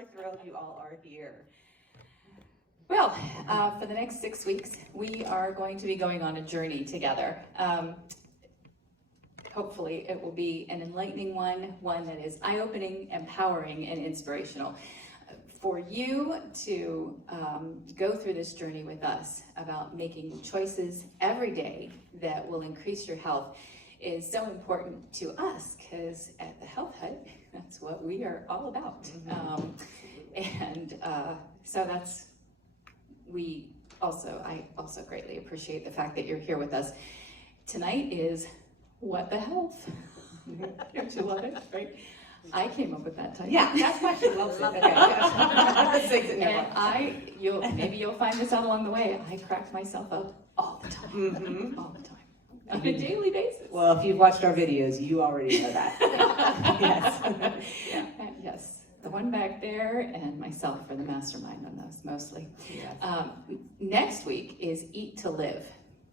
we're thrilled you all are here. Well, for the next 6 weeks, we are going to be going on a journey together. Hopefully it will be an enlightening one that is eye-opening, empowering, and inspirational. For you to go through this journey with us about making choices every day that will increase your health is so important to us, because at the Health Hut, that's what we are all about. So that's, I also greatly appreciate the fact that you're here with us. Tonight is What the Health? Don't you love it, right? I came up with that title. Yeah, that's why she loves it. Okay, and maybe you'll find this out along the way. I crack myself up all the time, all the time, on a daily basis. Well, if you've watched our videos, you already know that. Yes. Yeah. Yes. The one back there and myself are the mastermind on those mostly. Yes. Next week is Eat to Live.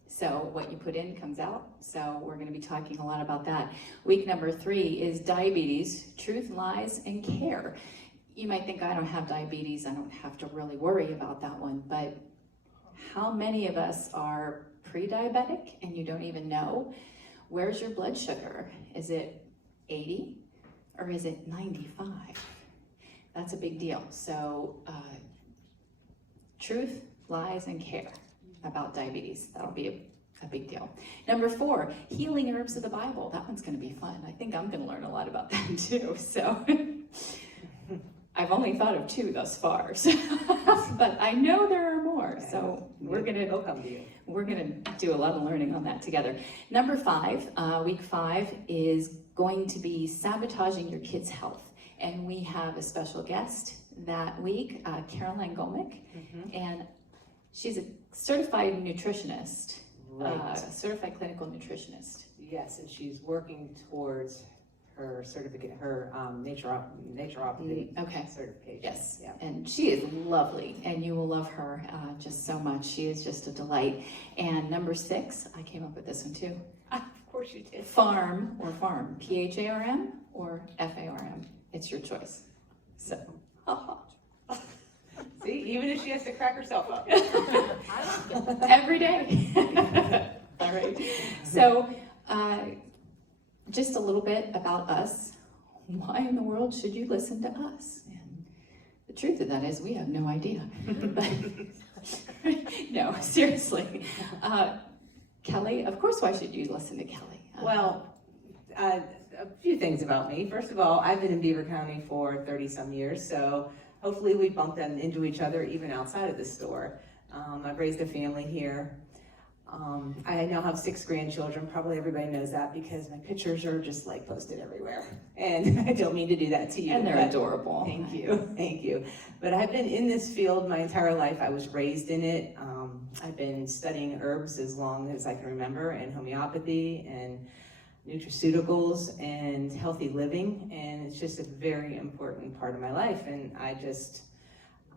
So what you put in comes out. So we're going to be talking a lot about that. Week number 3 is diabetes, truth, lies, and care. You might think, I don't have diabetes, I don't have to really worry about that one. But how many of us are pre-diabetic and you don't even know? Where's your blood sugar? Is it 80 or is it 95? That's a big deal. So truth, lies, and care about diabetes. That'll be a big deal. Number 4, healing herbs of the Bible. That one's going to be fun. I think I'm going to learn a lot about that too. So I've only thought of 2 thus far, so but I know there are more. So we're going to do a lot of learning on that together. Number 5, week 5 is going to be sabotaging your kids' health. And we have a special guest that week, Caroline Gomick, and she's a certified nutritionist, certified clinical nutritionist. Yes, and she's working towards her certificate, her naturopathy certification. Yes, yeah. And she is lovely, and you will love her just so much. She is just a delight. And number 6, I came up with this one too. Of course you did. Farm, PHARM or FARM. It's your choice. So, see, even if she has to crack herself up. Every day. All right. So, just a little bit about us. Why in the world should you listen to us? And the truth of that is we have no idea. But, no, seriously. Kelly, of course, why should you listen to Kelly? Well, a few things about me. First of all, I've been in Beaver County for 30-some years, so hopefully we bump them into each other even outside of the store. I've raised a family here. I now have 6 grandchildren. Probably everybody knows that because my pictures are just like posted everywhere. And I don't mean to do that to you. And they're adorable. Thank you, thank you. But I've been in this field my entire life. I was raised in it. I've been studying herbs as long as I can remember, and homeopathy and nutraceuticals and healthy living, and it's just a very important part of my life. And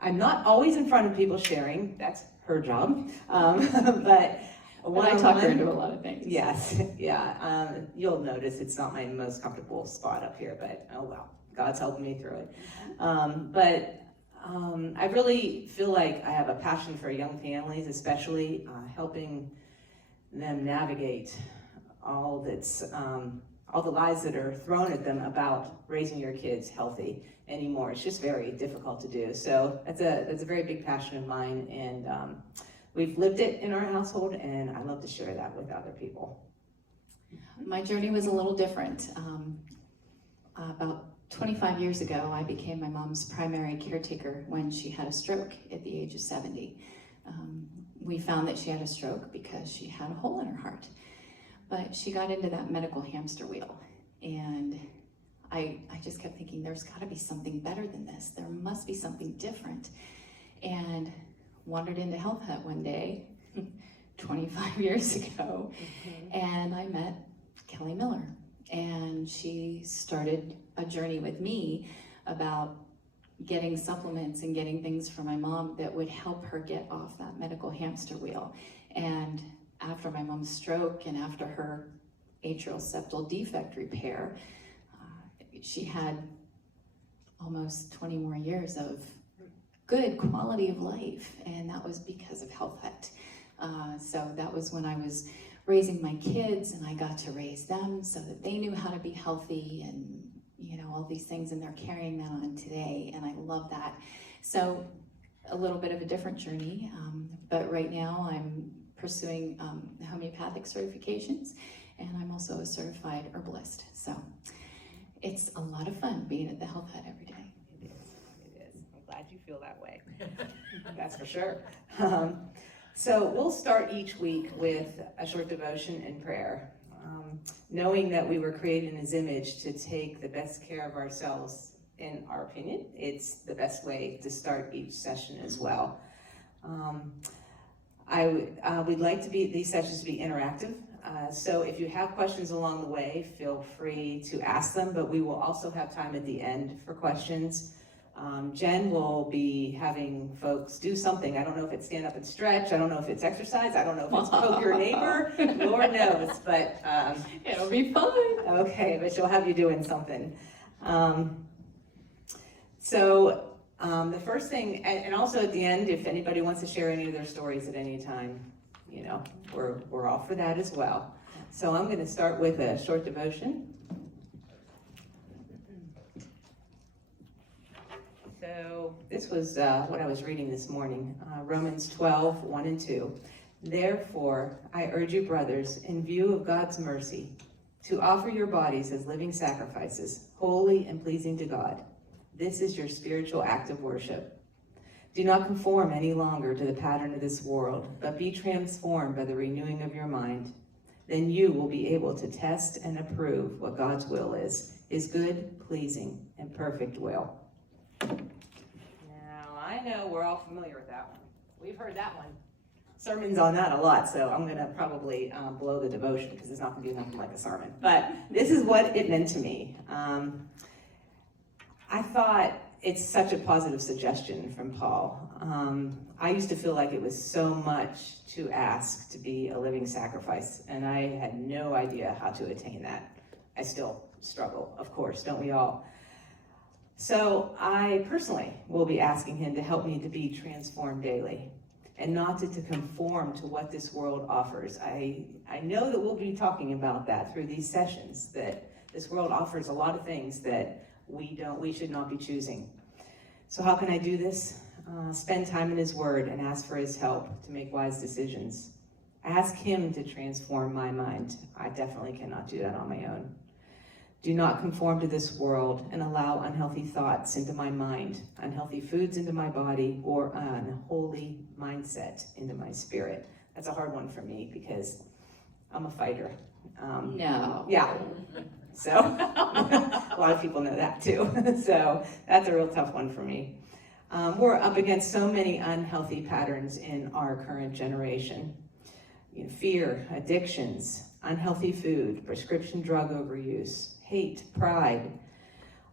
I'm not always in front of people sharing, that's her job, but I talk her into a lot of things. Yes, yeah, you'll notice it's not my most comfortable spot up here, but oh well, God's helping me through it. I really feel like I have a passion for young families, especially helping them navigate all the lies that are thrown at them about raising your kids healthy anymore. It's just very difficult to do. So that's a very big passion of mine, and we've lived it in our household, and I love to share that with other people. My journey was a little different. About 25 years ago, I became my mom's primary caretaker when she had a stroke at the age of 70. We found that she had a stroke because she had a hole in her heart. But she got into that medical hamster wheel, and I just kept thinking, there's got to be something better than this. There must be something different. And wandered into Health Hut one day, 25 years ago, and I met Kelly Miller. And she started a journey with me about getting supplements and getting things for my mom that would help her get off that medical hamster wheel. And after my mom's stroke and after her atrial septal defect repair, she had almost 20 more years of good quality of life, and that was because of Health Hut. So that was when I was raising my kids, and I got to raise them so that they knew how to be healthy and, you know, all these things, and they're carrying that on today, and I love that. So a little bit of a different journey, but right now I'm pursuing homeopathic certifications, and I'm also a certified herbalist. So it's a lot of fun being at the Health Hut every day. It is. I'm glad you feel that way. That's for sure. So we'll start each week with a short devotion and prayer, knowing that we were created in His image to take the best care of ourselves. In our opinion, it's the best way to start each session as well. We'd like these sessions to be interactive. So if you have questions along the way, feel free to ask them, but we will also have time at the end for questions. Jen will be having folks do something. I don't know if it's stand up and stretch. I don't know if it's exercise. I don't know if it's poke your neighbor. Lord knows, but it'll be fun. Okay, but she'll have you doing something. So the first thing, and also at the end, if anybody wants to share any of their stories at any time, you know, we're all for that as well. So I'm going to start with a short devotion. So this was what I was reading this morning, Romans 12, 1 and 2. Therefore, I urge you, brothers, in view of God's mercy, to offer your bodies as living sacrifices, holy and pleasing to God. This is your spiritual act of worship. Do not conform any longer to the pattern of this world, but be transformed by the renewing of your mind. Then you will be able to test and approve what God's will is, His good, pleasing, and perfect will. Now, I know we're all familiar with that one. We've heard that one. Sermons on that a lot, so I'm going to probably blow the devotion because it's not going to be nothing like a sermon. But this is what it meant to me. I thought it's such a positive suggestion from Paul. I used to feel like it was so much to ask to be a living sacrifice, and I had no idea how to attain that. I still struggle, of course, don't we all? So I personally will be asking Him to help me to be transformed daily and not to conform to what this world offers. I know that we'll be talking about that through these sessions, that this world offers a lot of things that we should not be choosing. So how can I do this? Spend time in His Word and ask for His help to make wise decisions. Ask Him to transform my mind. I definitely cannot do that on my own. Do not conform to this world and allow unhealthy thoughts into my mind, unhealthy foods into my body, or unholy mindset into my spirit. That's a hard one for me because I'm a fighter. No. Yeah. So a lot of people know that too. So that's a real tough one for me. We're up against so many unhealthy patterns in our current generation. You know, fear, addictions, unhealthy food, prescription drug overuse, hate, pride.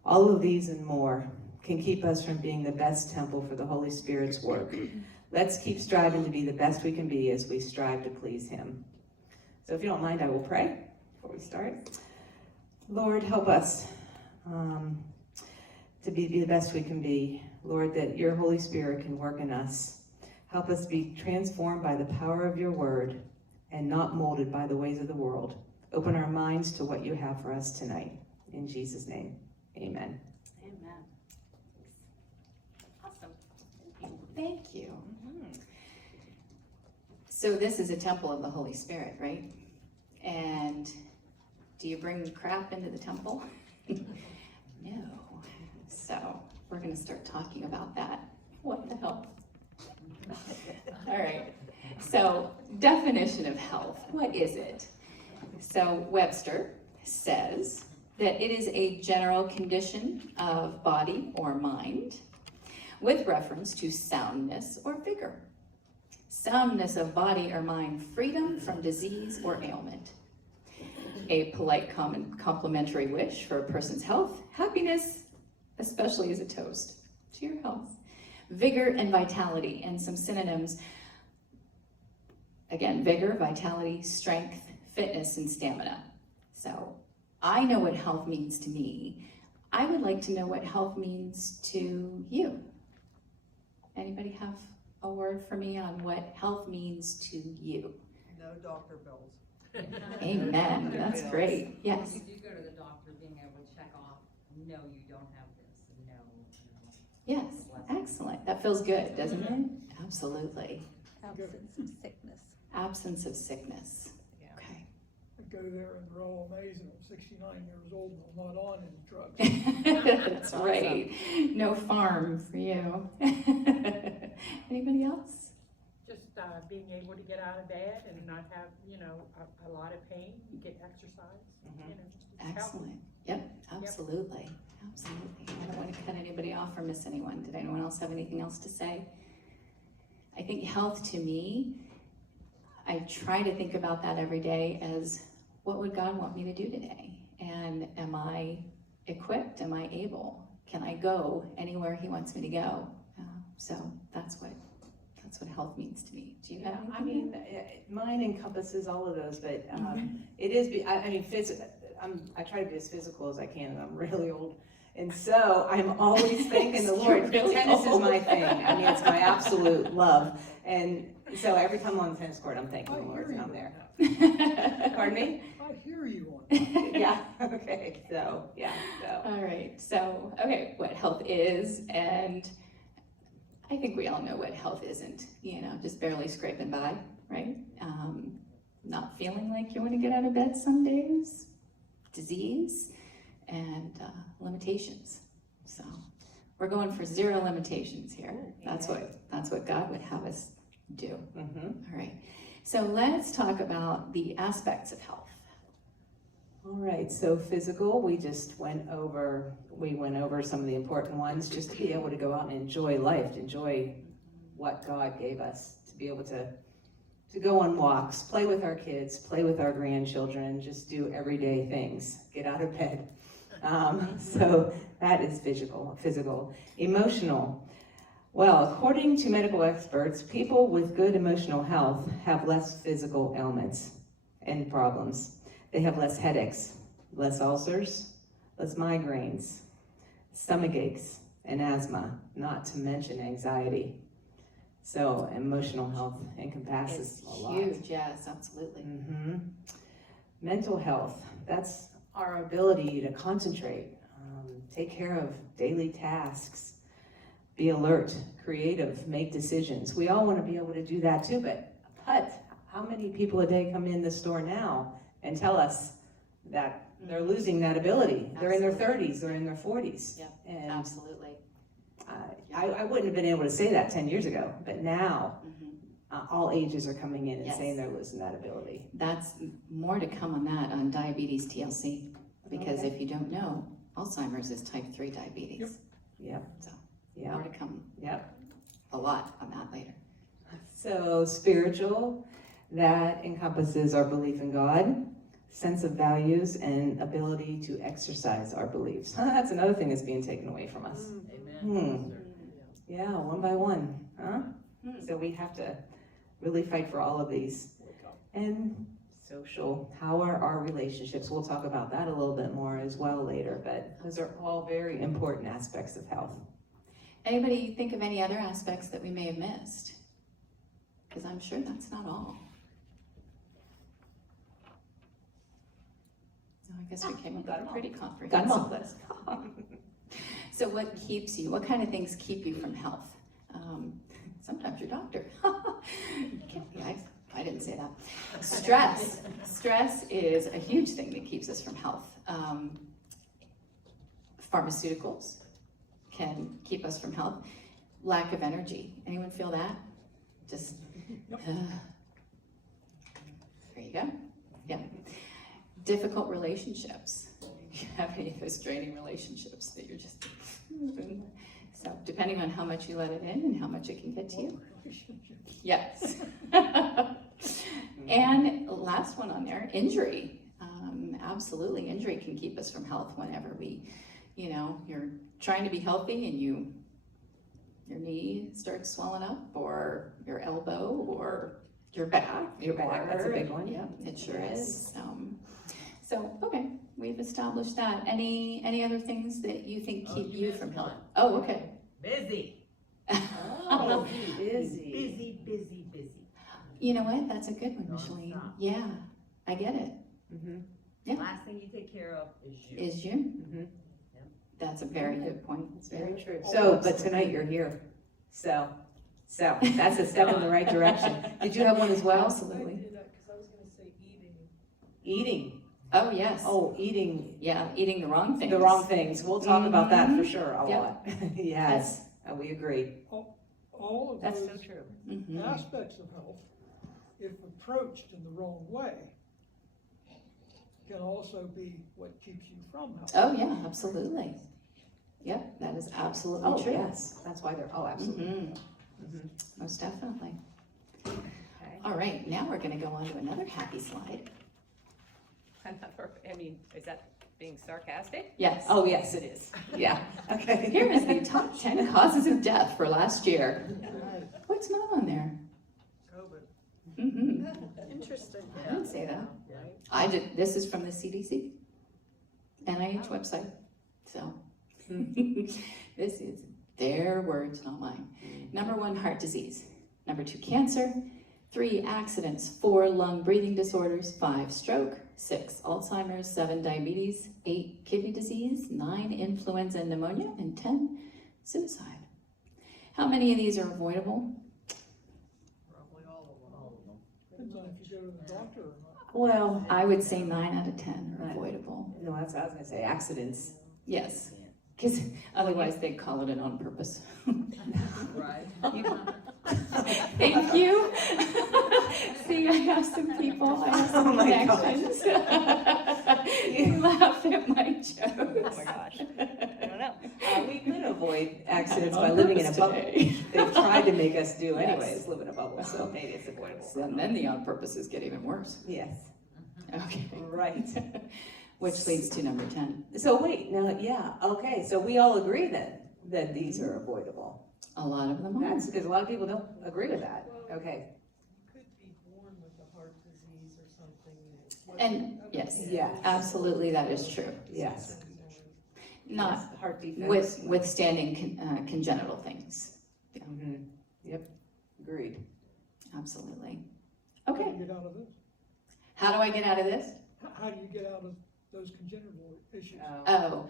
All of these and more can keep us from being the best temple for the Holy Spirit's work. Let's keep striving to be the best we can be as we strive to please Him. So if you don't mind, I will pray before we start. Lord, help us to be the best we can be. Lord, that your Holy Spirit can work in us. Help us be transformed by the power of your word and not molded by the ways of the world. Open our minds to what you have for us tonight. In Jesus' name, amen. Amen. Awesome. Thank you. So this is a temple of the Holy Spirit, right? And do you bring crap into the temple? No. So we're going to start talking about that. What the hell? All right. So definition of health. What is it? So Webster says that it is a general condition of body or mind with reference to soundness or vigor. Soundness of body or mind, freedom from disease or ailment. A polite complimentary wish for a person's health, happiness, especially as a toast to your health. Vigor and vitality, and some synonyms. Again, vigor, vitality, strength, fitness, and stamina. So I know what health means to me. I would like to know what health means to you. Anybody have a word for me on what health means to you? No doctor bills. Amen. That's great. Yes. If you go to the doctor, being able to check off, no, you don't have this, and no, Yes. Excellent. That feels good, doesn't it? Absolutely. Absence of sickness. Absence of sickness. Yeah. Okay. I go there and they're all amazed that I'm 69 years old and I'm not on any drugs. That's right. No farm for you. Anybody else? Just being able to get out of bed and not have, a lot of pain, you get exercise, it's healthy. Excellent. Yep, absolutely. Absolutely. I don't want to cut anybody off or miss anyone. Did anyone else have anything else to say? I think health to me, I try to think about that every day as what would God want me to do today? And am I equipped? Am I able? Can I go anywhere He wants me to go? So that's what health means to me. Do you have anything? I mean, mine encompasses all of those, but it is, I try to be as physical as I can, and I'm really old. And so I'm always thanking the Lord. Really Tennis old. is my thing. I mean, it's my absolute love. And so every time I'm on the tennis court, I'm thanking the Lord and I'm there. Pardon me? I hear you on that. Yeah, okay, so, yeah, so. All right, so, okay, what health is, and I think we all know what health isn't, just barely scraping by, right? Not feeling like you want to get out of bed some days, disease, and limitations. So we're going for 0 limitations here. That's what God would have us do. All right, so let's talk about the aspects of health. All right, so physical, we went over some of the important ones, just to be able to go out and enjoy life, to enjoy what God gave us, to be able to go on walks, play with our kids, play with our grandchildren, just do everyday things, get out of bed. So that is physical. Emotional. Well, according to medical experts, people with good emotional health have less physical ailments and problems. They have less headaches, less ulcers, less migraines, stomach aches, and asthma, not to mention anxiety. So emotional health encompasses a lot. Huge, yes, absolutely. Mental health, that's our ability to concentrate, take care of daily tasks, be alert, creative, make decisions. We all want to be able to do that too, but how many people a day come in the store now and tell us that they're losing that ability? They're in their 30s, they're in their 40s. Yep, And absolutely. I wouldn't have been able to say that 10 years ago, but now all ages are coming in and Yes. saying they're losing that ability. That's more to come on that on diabetes TLC, because Okay. if you don't know, Alzheimer's is type 3 diabetes. Yep. So Yeah. more to come, Yep. a lot on that later. So spiritual, that encompasses our belief in God, sense of values, and ability to exercise our beliefs. That's another thing that's being taken away from us. amen. Yeah, one by one, huh? So we have to really fight for all of these. And social, how are our relationships? We'll talk about that a little bit more as well later, but those are all very important aspects of health. Anybody think of any other aspects that we may have missed? Because I'm sure that's not all. No, I guess we came up with a pretty comprehensive list. So what keeps you, what kind of things keep you from health? Sometimes your doctor. I didn't say that. Stress. Stress is a huge thing that keeps us from health. Pharmaceuticals can keep us from health. Lack of energy. Anyone feel that? Just, there you go. Yeah. Difficult relationships. You have any of those draining relationships that you're just, so depending on how much you let it in and how much it can get to you. Yes. And last one on there, injury. Absolutely, injury can keep us from health whenever you're trying to be healthy and your knee starts swelling up, or your elbow, or your back. Your back, that's a big one. Yeah, it sure is. So, okay, we've established that. Any other things that you think keep you from health? one. Oh, okay. Busy. Oh, busy. Busy. You know what? That's a good one, Micheline. Non-stop. Yeah, I get it. Mm-hmm. Yeah. Last thing you take care of is you. Is you? Mm-hmm. That's a very good point. It's very true. So, but tonight you're here. So that's a step in the right direction. Did you have one as well? Absolutely. I did that because I was gonna say eating. Eating. Oh, yes. Oh, eating Yeah, eating the wrong things. the wrong things. We'll talk about that for sure a Yep. lot. Yes, we agree. All of That's so those true. Mhm. aspects of health, if approached in the wrong way, can also be what keeps you from health. Oh, yeah, absolutely. Yep, that is absolutely Oh, true. yes, that's why they're, absolutely. Mhm. Mhm. Most definitely. Okay. All right, now we're gonna go on to another happy slide. I mean, is that being sarcastic? Yes. Oh, yes, it is. Yeah, okay. Here is the top 10 causes of death for last year. What's not on there? COVID. Mm-hmm. Interesting. I didn't say that. Yeah. I did, this is from the CDC, NIH website, so. This is their words, not mine. Number 1, heart disease. Number 2, cancer. 3, accidents. 4, lung breathing disorders. 5, stroke. 6, Alzheimer's. 7, diabetes. 8, kidney disease. 9, influenza and pneumonia. And 10, suicide. How many of these are avoidable? Probably all of them. Depends on if you go to the doctor or not. Well, I would say 9 out of 10 are Right. avoidable. no, that's what I was gonna say, accidents. Yes, because otherwise they'd call it an on purpose. Right. Thank you. See, I have some people, I have some Oh my connections. You laughed at my jokes. Oh my gosh, I don't know. We could avoid accidents On by living in a purpose bubble. today. They've tried to make us do Yes. anyways, live in a bubble, so maybe it's avoidable. And then the on purposes get even worse. Yes, Okay. right. Which leads to number 10. So wait, now, yeah, okay, so we all agree then that these are avoidable. A lot of them are. That's because a lot of people don't agree with that. Okay, You could be born with a heart disease or something. And yes, yes, absolutely, that is true. yes. Not Yes, heart defects. withstanding congenital things. Mhm. Yep, agreed. Absolutely. How do Okay, you get out of this? how do I get out of this? How do you get out of those congenital issues? Oh,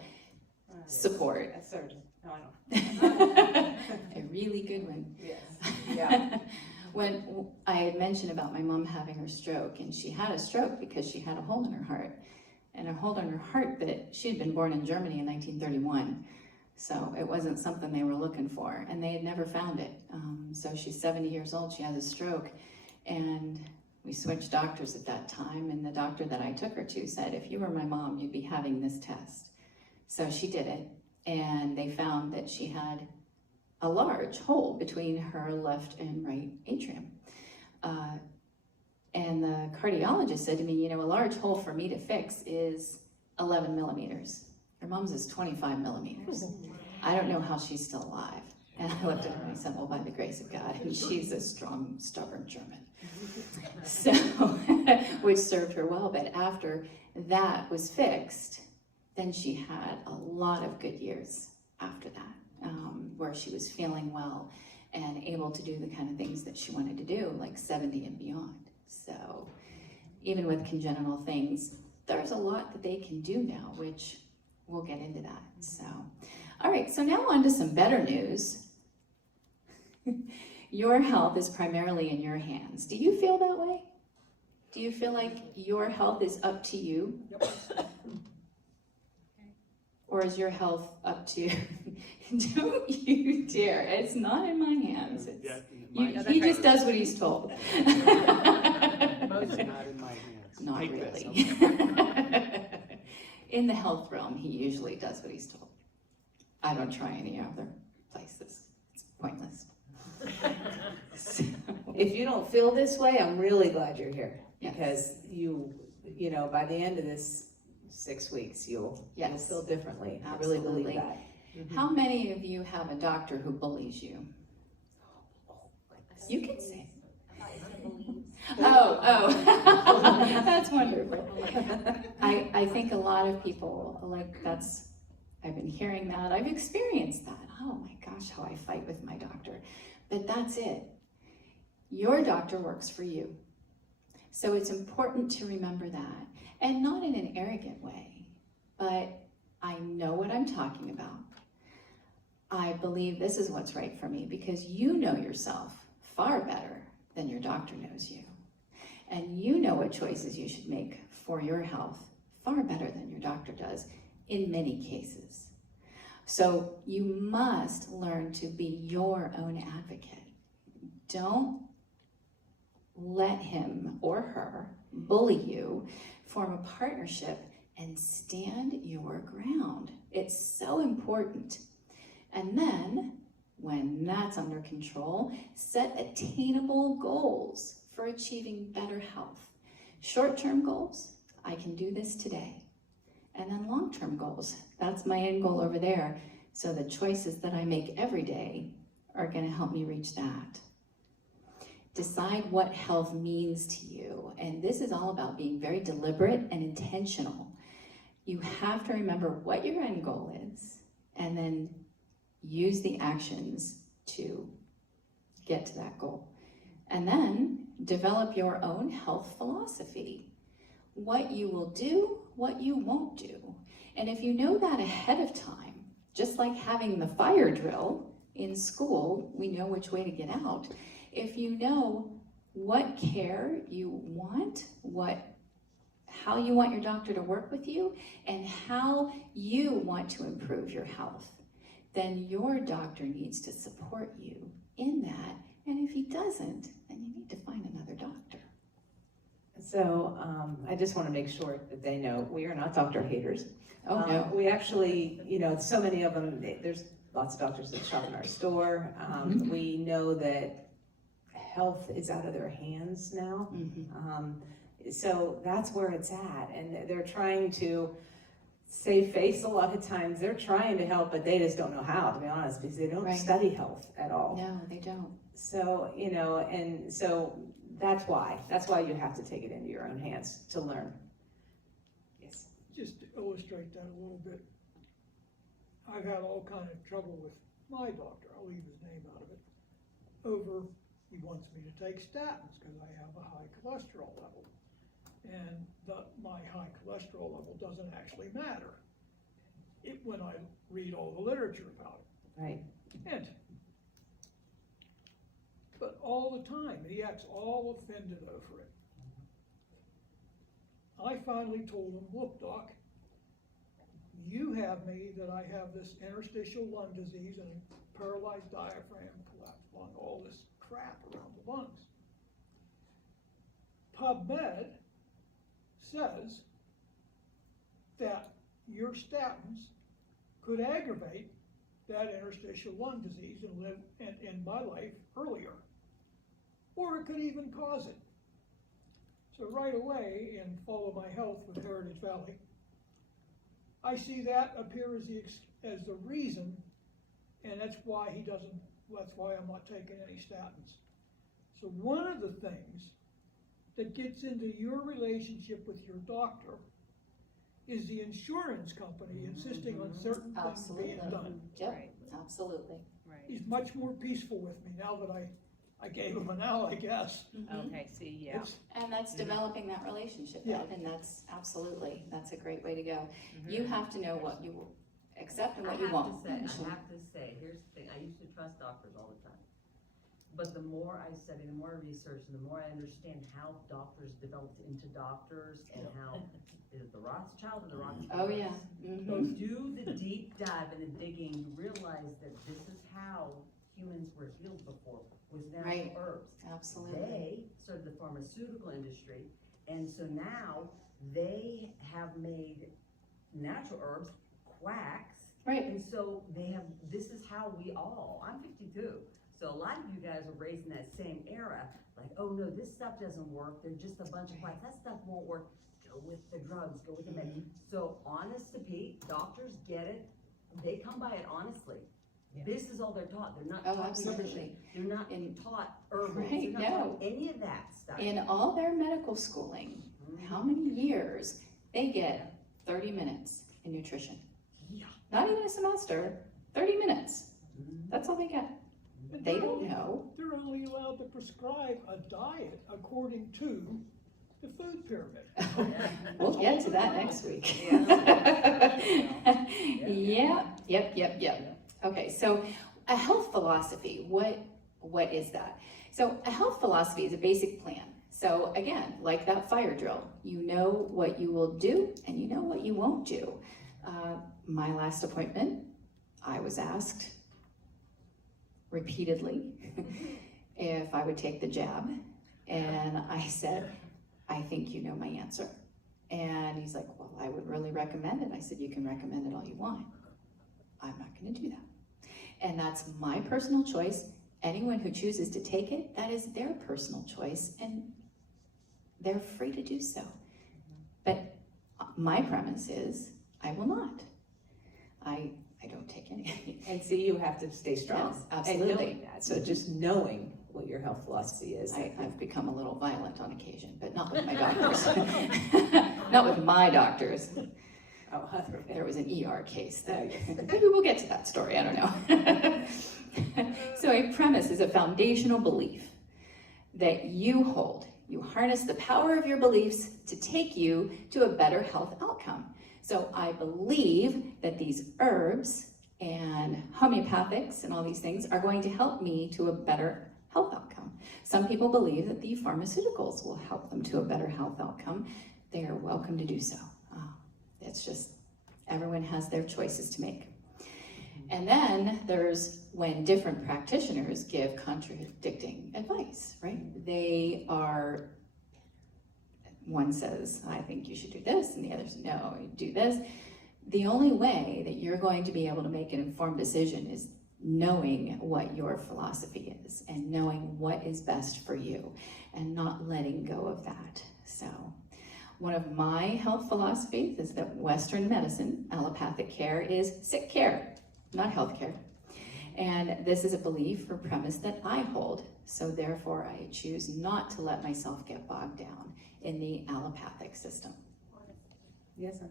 support. That's surgeon. No, I know. A really good one. Yes, yeah. When I had mentioned about my mom having her stroke, and she had a stroke because she had a hole in her heart. And a hole in her heart that she had been born in Germany in 1931. So it wasn't something they were looking for, and they had never found it. So she's 70 years old, she has a stroke, and we switched doctors at that time, and the doctor that I took her to said, if you were my mom, you'd be having this test. So she did it, and they found that she had a large hole between her left and right atrium. And the cardiologist said to me, you know, a large hole for me to fix is 11 millimeters. Your mom's is 25 millimeters. I don't know how she's still alive. And I looked at her and I said, well, by the grace of God, and she's a strong, stubborn German. So, which served her well, but after that was fixed, then she had a lot of good years after that, where she was feeling well and able to do the kind of things that she wanted to do, like 70 and beyond. So even with congenital things, there's a lot that they can do now, which we'll get into that. So, all right, so now on to some better news. Your health is primarily in your hands. Do you feel that way? Do you feel like your health is up to you? Yep. Or is your health up to, don't you dare, it's not in my hands. He just does what he's told. Mostly not in my hands. Not Like this, really. okay. In the health realm, he usually does what he's told. I don't try any other places. It's pointless. So, If you don't feel this way, I'm really glad you're here. Yes. Because you know, by the end of this 6 weeks, you'll Yes. feel differently. I really believe Absolutely. that. How many of you have a doctor who bullies you? You can say. Oh, that's wonderful. I think a lot of people, I've been hearing that, I've experienced that. Oh my gosh, how I fight with my doctor. But that's it. Your doctor works for you. So it's important to remember that. And not in an arrogant way, but I know what I'm talking about. I believe this is what's right for me because you know yourself far better than your doctor knows you. And you know what choices you should make for your health far better than your doctor does in many cases. So you must learn to be your own advocate. Don't let him or her bully you, form a partnership, and stand your ground. It's so important. And then, when that's under control, set attainable goals for achieving better health. Short-term goals, I can do this today. And then long-term goals, that's my end goal over there. So the choices that I make every day are going to help me reach that. Decide what health means to you. And this is all about being very deliberate and intentional. You have to remember what your end goal is and then use the actions to get to that goal. And then develop your own health philosophy. What you will do, what you won't do. And if you know that ahead of time, just like having the fire drill in school, we know which way to get out. If you know what care you want, how you want your doctor to work with you, and how you want to improve your health, then your doctor needs to support you in that. And if he doesn't, then you need to find another doctor. So I just want to make sure that they know we are not doctor haters. Oh, no. We actually, so many of them, there's lots of doctors that shop in our store. We know that health is out of their hands now. So that's where it's at. And they're trying to save face a lot of times. They're trying to help, but they just don't know how, to be honest, because they don't study health at all. No, they don't. So, and so that's why you have to take it into your own hands to learn. Yes. Just to illustrate that a little bit, I've had all kind of trouble with my doctor, I'll leave his name out of it, he wants me to take statins because I have a high cholesterol level. And my high cholesterol level doesn't actually matter when I read all the literature about it. Right. But all the time, he acts all offended over it. I finally told him, look, doc, you have me that I have this interstitial lung disease and a paralyzed diaphragm, collapsed lung, all this crap around the lungs. PubMed says that your statins could aggravate that interstitial lung disease and end my life earlier. Or it could even cause it. So right away in Follow My Health with Heritage Valley, I see that appear as the reason, and that's why I'm not taking any statins. So one of the things that gets into your relationship with your doctor is the insurance company insisting on certain things being done. Yep, Right. absolutely. Right. He's much more peaceful with me now that I gave him an L, I guess. Okay, see, yeah. It's- And that's developing that relationship, Yeah. Ed, and that's a great way to go. You have to know what you will accept and what you I won't. have to say, here's the thing, I used to trust doctors all the time. But the more I study, the more I research, and the more I understand how doctors developed into doctors and how, is it the Rothschild or the Rothschild? Oh, yeah. Do the deep dive and the digging, you realize that this is how humans were healed before, with natural Right. herbs. Absolutely. They started the pharmaceutical industry, and so now they have made natural herbs quacks. Right. And so this is how I'm 52. So a lot of you guys are raised in that same era, like, oh no, this stuff doesn't work, they're just a bunch of quacks, that stuff won't work, go with the drugs, go with the meds. So honest to Pete, doctors get it, they come by it honestly. This is all they're taught. They're not Oh, taught absolutely. nutrition. They're not taught herbals. Right, They're not no. taught any of that stuff. In all their medical schooling, how many years, they get 30 minutes in nutrition. Yeah. Not even a semester, 30 minutes. That's all they get. But They they're don't only- know. They're only allowed to prescribe a diet according to the food pyramid. We'll get to that next week. Yep. Okay, so a health philosophy, what is that? So a health philosophy is a basic plan. So again, like that fire drill, you know what you will do and you know what you won't do. My last appointment, I was asked repeatedly if I would take the jab, and I said, I think you know my answer. And he's like, well, I would really recommend it. I said, you can recommend it all you want. I'm not going to do that. And that's my personal choice. Anyone who chooses to take it, that is their personal choice, and they're free to do so. But my premise is, I will not. I don't take any. And see, you have to stay strong. Yes, absolutely. And knowing that, so just knowing what your health philosophy is. I've become a little violent on occasion, but not with my doctors. Not with my doctors. Oh, There was an ER case that, maybe we'll get to that story, I don't know. So a premise is a foundational belief that you hold. You harness the power of your beliefs to take you to a better health outcome. So I believe that these herbs and homeopathics and all these things are going to help me to a better health outcome. Some people believe that the pharmaceuticals will help them to a better health outcome. They are welcome to do so. It's just, everyone has their choices to make. And then there's when different practitioners give contradicting advice, right? One says, I think you should do this, and the other says, no, you do this. The only way that you're going to be able to make an informed decision is knowing what your philosophy is and knowing what is best for you and not letting go of that. So one of my health philosophies is that Western medicine, allopathic care, is sick care, not health care. And this is a belief or premise that I hold. So therefore I choose not to let myself get bogged down in the allopathic system. Yes, sir.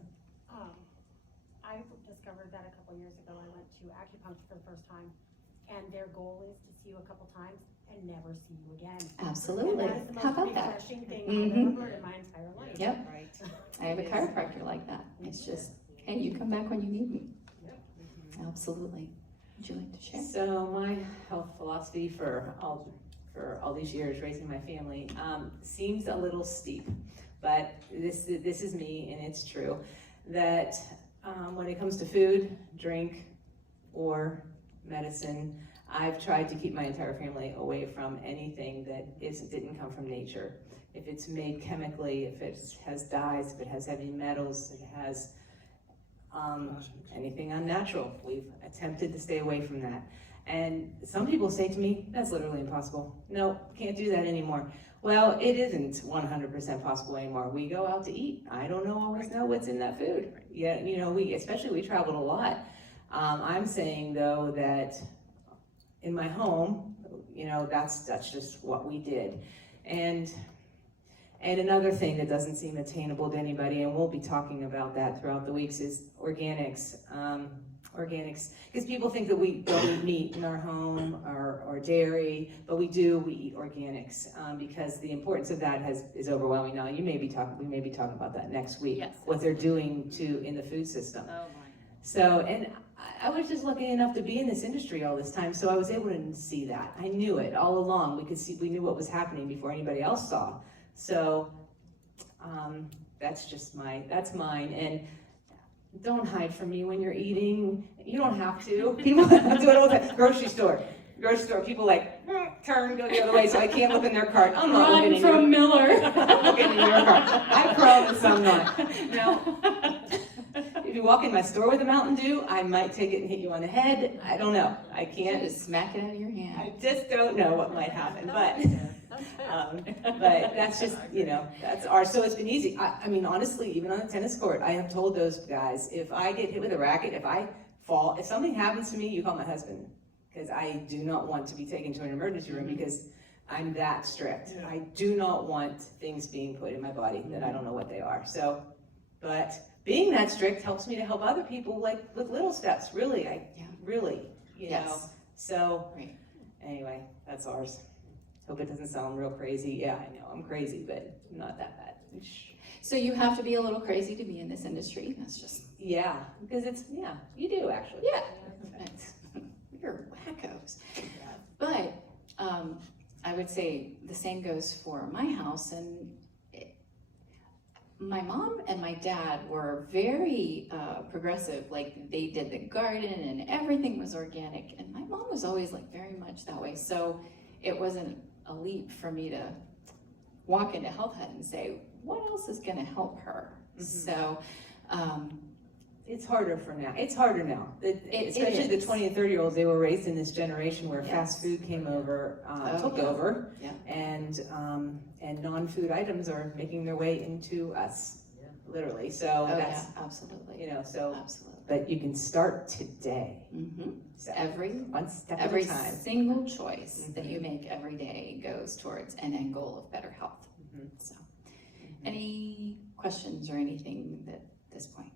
I discovered that a couple years ago. I went to acupuncture for the first time, and their goal is to see you a couple times and never see you again. Absolutely. And that is the How most about that? refreshing thing Mhm. I've ever heard in my entire life. Yep. I have a chiropractor like that. It's just, hey, you come back when you need me. Absolutely. Would you like to share? So my health philosophy for all these years raising my family seems a little steep, but this is me, and it's true that when it comes to food, drink, or medicine, I've tried to keep my entire family away from anything that didn't come from nature. If it's made chemically, if it has dyes, if it has heavy metals, if it has anything unnatural, we've attempted to stay away from that. And some people say to me, that's literally impossible. No, can't do that anymore. Well, it isn't 100% possible anymore. We go out to eat. I don't always know what's in that food. Yeah, we traveled a lot. I'm saying though that in my home, that's just what we did. And another thing that doesn't seem attainable to anybody, and we'll be talking about that throughout the weeks, is organics. Organics, because people think that we don't eat meat in our home or dairy, but we do. We eat organics because the importance of that is overwhelming. Now, we may be talking about that next week. Yes. What they're doing in the food system. Oh, my. So, and I was just lucky enough to be in this industry all this time, so I was able to see that. I knew it all along. We knew what was happening before anybody else saw. So, that's mine. And don't hide from me when you're eating. You don't have to. People do it all the time. Grocery store, people turn, go the other way, so I can't look in their cart. I'm not looking in your Miller. I'm looking in your cart. I promise I'm not. Now, if you walk in my store with a Mountain Dew, I might take it and hit you on the head. I don't know. I can't. Just smack it out of your hand. I just don't know what might happen, but that's just, that's ours. So it's been easy. I mean, honestly, even on the tennis court, I have told those guys, if I get hit with a racket, if I fall, if something happens to me, you call my husband, because I do not want to be taken to an emergency room because I'm that strict. Yeah. I do not want things being put in my body that I don't know what they are. So, but being that strict helps me to help other people, like with little steps, really, really, you know. Yes. So, Right. anyway, that's ours. Hope it doesn't sound real crazy. Yeah, I know, I'm crazy, but not that bad. So you have to be a little crazy to be in this industry. That's just, Yeah, because it's, yeah, you do actually. yeah. You're wackos. But I would say the same goes for my house. And my mom and my dad were very progressive. Like they did the garden and everything was organic. And my mom was always like very much that way. So it wasn't a leap for me to walk into Health Hut and say, what else is going to help her? So it's harder for now. It's harder now. Especially it the is. 20 and 30 year olds, they were raised in this generation where Yes. fast food came over, took yeah. over, Yeah. and non-food items are making their way into us, Yeah. literally. So Oh, that's, yeah, absolutely. you know, so, Absolutely. but you can start today. hmm So Every one step every at a time. single choice that you make every day goes towards an end goal of better health. Mhm. So, any questions or anything at this point?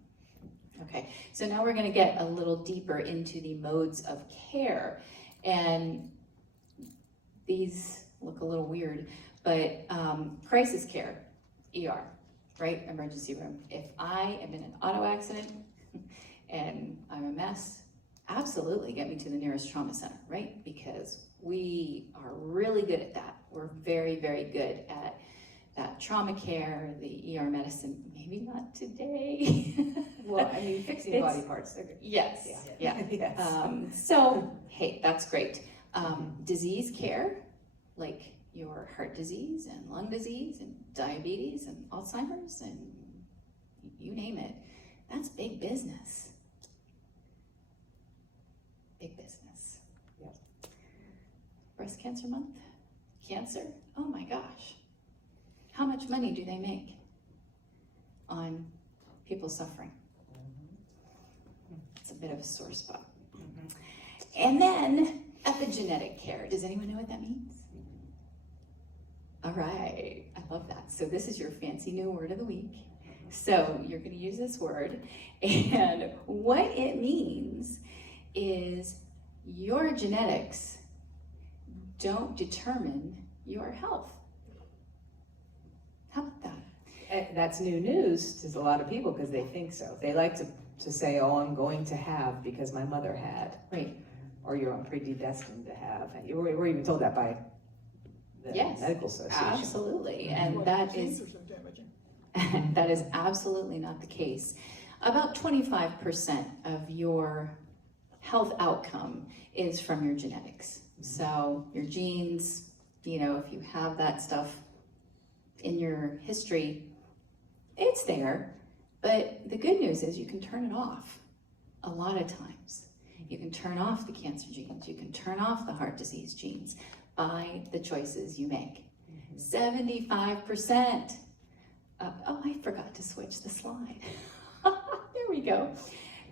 Okay, so now we're going to get a little deeper into the modes of care, and these look a little weird, but crisis care, ER, right? Emergency room. If I am in an auto accident and I'm a mess, absolutely get me to the nearest trauma center, right? Because we are really good at that. We're very, very good at that trauma care, the ER medicine. Maybe not today. Well, I mean, fixing It's- body parts, they're good. Yes, yeah. Yes. So, hey, that's great. Disease care, like your heart disease and lung disease and diabetes and Alzheimer's and you name it, that's big business. Big business. Yeah. Breast Cancer Month? Cancer? Oh my gosh. How much money do they make on people suffering? It's a bit of a sore spot. And then epigenetic care. Does anyone know what that means? All right, I love that. So this is your fancy new word of the week. So you're going to use this word, and what it means is your genetics don't determine your health. How about that? And that's new news to a lot of people because they think so. They like to say, oh, I'm going to have because my mother had. Right. Or you're predestined to have. We're even told that by the Yes, medical association. absolutely. Well, And that vaccines is are so damaging. that is absolutely not the case. About 25% of your health outcome is from your genetics. So your genes, you know, if you have that stuff in your history, it's there. But the good news is you can turn it off a lot of times. You can turn off the cancer genes. You can turn off the heart disease genes by the choices you make. 75%. Oh, I forgot to switch the slide. There we go.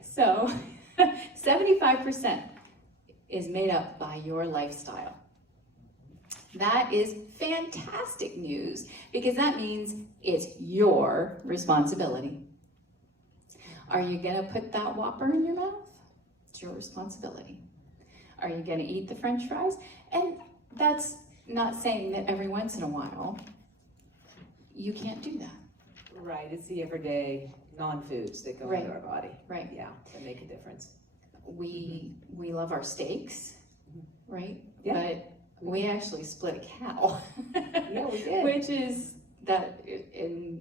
So 75% is made up by your lifestyle. That is fantastic news because that means it's your responsibility. Are you gonna put that Whopper in your mouth? It's your responsibility. Are you gonna eat the French fries? And that's not saying that every once in a while you can't do that. Right, it's the everyday non-foods that go Right. into our body. Right. Yeah, that make a difference. We love our steaks, right? Yeah. But we actually split a cow. Yeah, we did. Which is that, and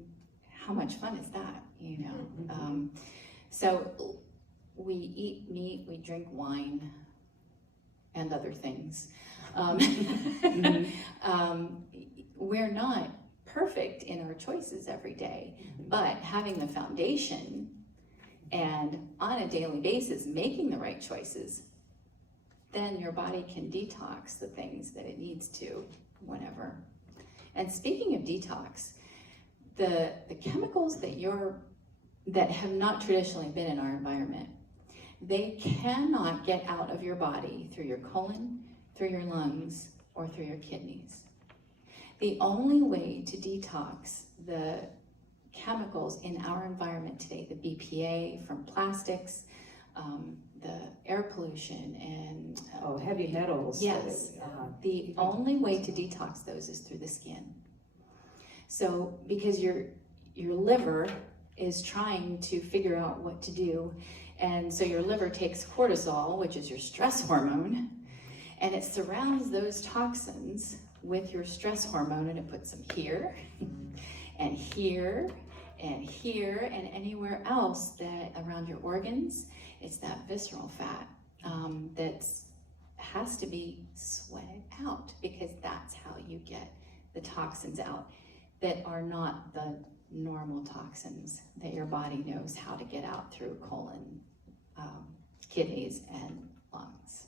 how much fun is that, you know? So we eat meat, we drink wine, and other things. We're not perfect in our choices every day, but having the foundation and on a daily basis making the right choices, then your body can detox the things that it needs to whenever. And speaking of detox, the chemicals that have not traditionally been in our environment they cannot get out of your body through your colon, through your lungs, or through your kidneys. The only way to detox the chemicals in our environment today, the BPA from plastics, the air pollution, and heavy metals. yes, the only way to detox those is through the skin. So because your liver is trying to figure out what to do, and so your liver takes cortisol, which is your stress hormone, and it surrounds those toxins with your stress hormone, and it puts them here and here and here and anywhere else that around your organs. It's that visceral fat that has to be sweated out, because that's how you get the toxins out that are not the normal toxins that your body knows how to get out through colon, kidneys, and lungs.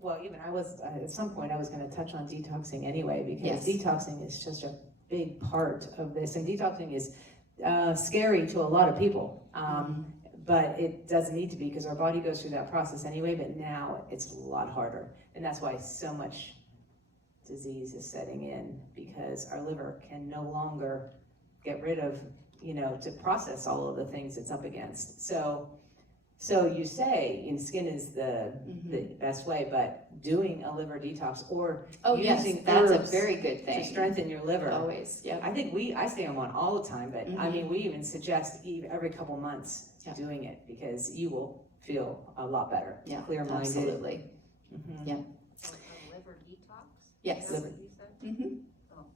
Well, even I was, at some point, I was going to touch on detoxing anyway, because Yes. detoxing is just a big part of this, and detoxing is scary to a lot of people, but it doesn't need to be, because our body goes through that process anyway, but now it's a lot harder, and that's why so much disease is setting in, because our liver can no longer get rid of, to process all of the things it's up against. So you say, skin is the best way, but doing a liver detox or using that's a herbs very good thing to strengthen your liver. Always, yeah. I think I stay on one all the time, but I mean, we even suggest every couple months doing it, because you will feel a lot better, Yeah, clear-minded. absolutely. Mhm. A liver detox? Yes. Is that what you said? hmm Oh.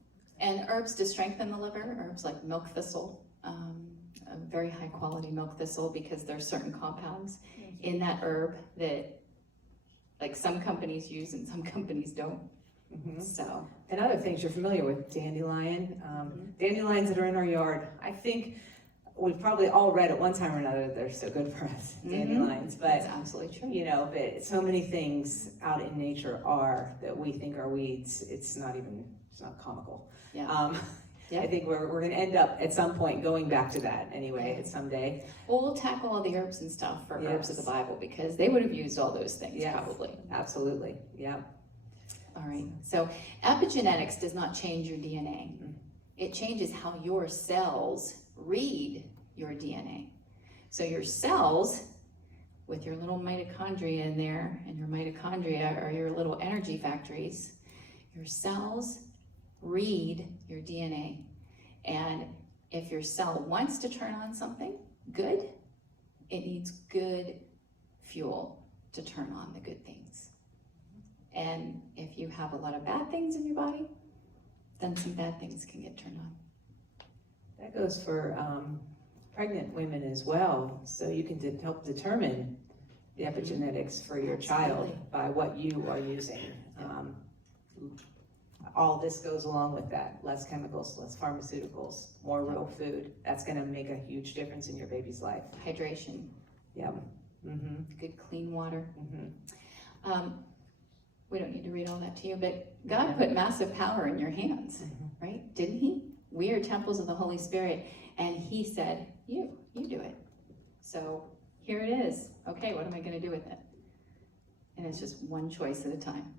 And herbs to strengthen the liver, herbs like milk thistle, a very high quality milk thistle, because there's certain compounds in that herb that like some companies use and some companies don't. So, And other things you're familiar with, dandelion, dandelions that are in our yard. I think we've probably all read at one time or another that they're so good for us, dandelions, that's but absolutely true. but so many things out in nature are that we think are weeds. It's not comical. Yeah. Yeah. I think we're going to end up at some point going back to that anyway, someday. Well, we'll tackle all the herbs and stuff for herbs of the Yes. Bible, because they would have used all those things Yes. probably. Absolutely, yeah. All right, so epigenetics does not change your DNA. It changes how your cells read your DNA. So your cells, with your little mitochondria in there, and your mitochondria are your little energy factories, your cells read your DNA. And if your cell wants to turn on something good, it needs good fuel to turn on the good things. And if you have a lot of bad things in your body, then some bad things can get turned on. That goes for pregnant women as well. So you can help determine the epigenetics for your child by what you are using. All this goes along with that. Less chemicals, less pharmaceuticals, more real food. That's going to make a huge difference in your baby's life. Hydration, Yeah. good clean water. We don't need to read all that to you, but God put massive power in your hands, right? Didn't he? We are temples of the Holy Spirit, and he said, you do it. So here it is. Okay, what am I going to do with it? And it's just one choice at a time.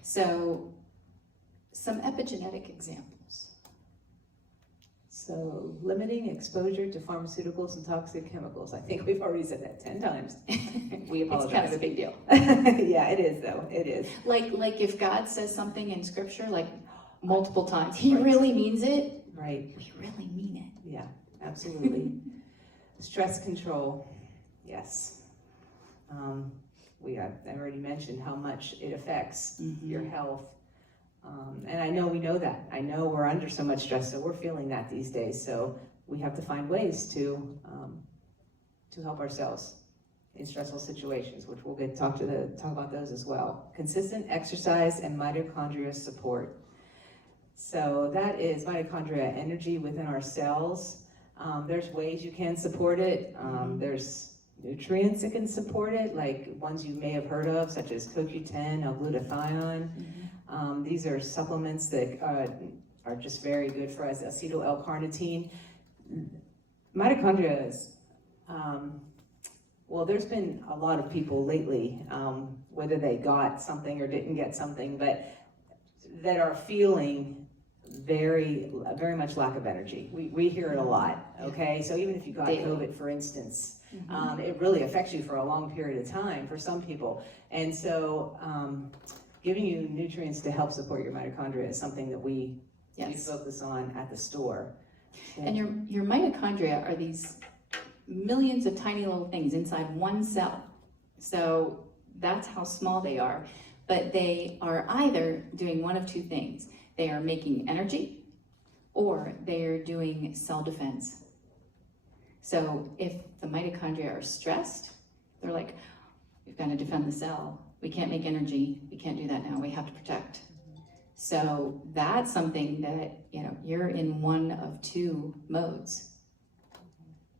So some epigenetic examples. So limiting exposure to pharmaceuticals and toxic chemicals. I think we've already said that 10 times. We apologize. It's kind of a big deal. Yeah, it is though. It is. Like if God says something in scripture, like multiple times, he really means it. Right. We really mean it. Yeah, absolutely. Stress control. Yes. I already mentioned how much it affects your health. And I know we know that. I know we're under so much stress, so we're feeling that these days. So we have to find ways to help ourselves in stressful situations, which we'll talk about those as well. Consistent exercise and mitochondria support. So that is mitochondria energy within our cells. There's ways you can support it. There's nutrients that can support it, like ones you may have heard of, such as CoQ10, L-glutathione. These are supplements that are just very good for us. Acetyl L-carnitine. Mitochondria is Well, there's been a lot of people lately, whether they got something or didn't get something, but that are feeling very much lack of energy. We hear it a lot, okay? So even if you got Daily. COVID, for instance, Mhm. it really affects you for a long period of time for some people. And so giving you nutrients to help support your mitochondria is something that we Yes. focus on at the store. And your mitochondria are these millions of tiny little things inside one cell. So that's how small they are. But they are either doing one of two things. They are making energy, or they are doing cell defense. So if the mitochondria are stressed, they're like, we've got to defend the cell. We can't make energy. We can't do that now. We have to protect. So that's something that, you're in one of two modes: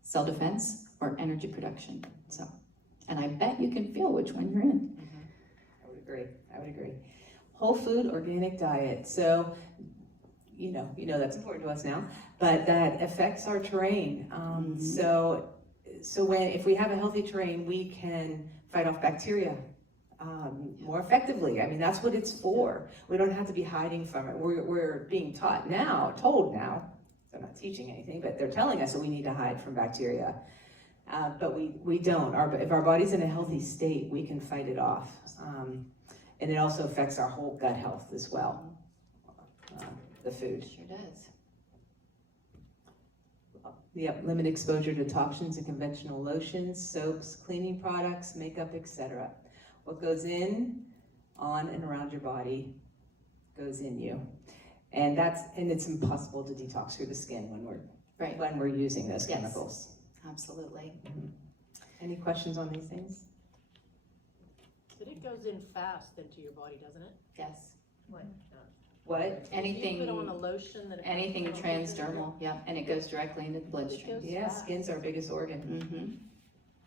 cell defense or energy production. So, and I bet you can feel which one you're in. I would agree. Whole food, organic diet. So, you know that's important to us now, but that affects our terrain. So if we have a healthy terrain, we can fight off bacteria more effectively. I mean, that's what it's for. We don't have to be hiding from it. We're being told now, they're not teaching anything, but they're telling us that we need to hide from bacteria. But we don't. If our body's in a healthy state, we can fight it off. And it also affects our whole gut health as well, the food. Sure does. Yep, limit exposure to toxins and conventional lotions, soaps, cleaning products, makeup, etc. What goes in, on, and around your body goes in you. And it's impossible to detox through the skin when we're using those Yes. chemicals. Absolutely. Any questions on these things? But it goes in fast into your body, doesn't it? Yes. What? Anything, You put on a lotion that. anything transdermal, yeah, and it goes directly into the bloodstream. It goes Yeah, fast. skin's our biggest organ.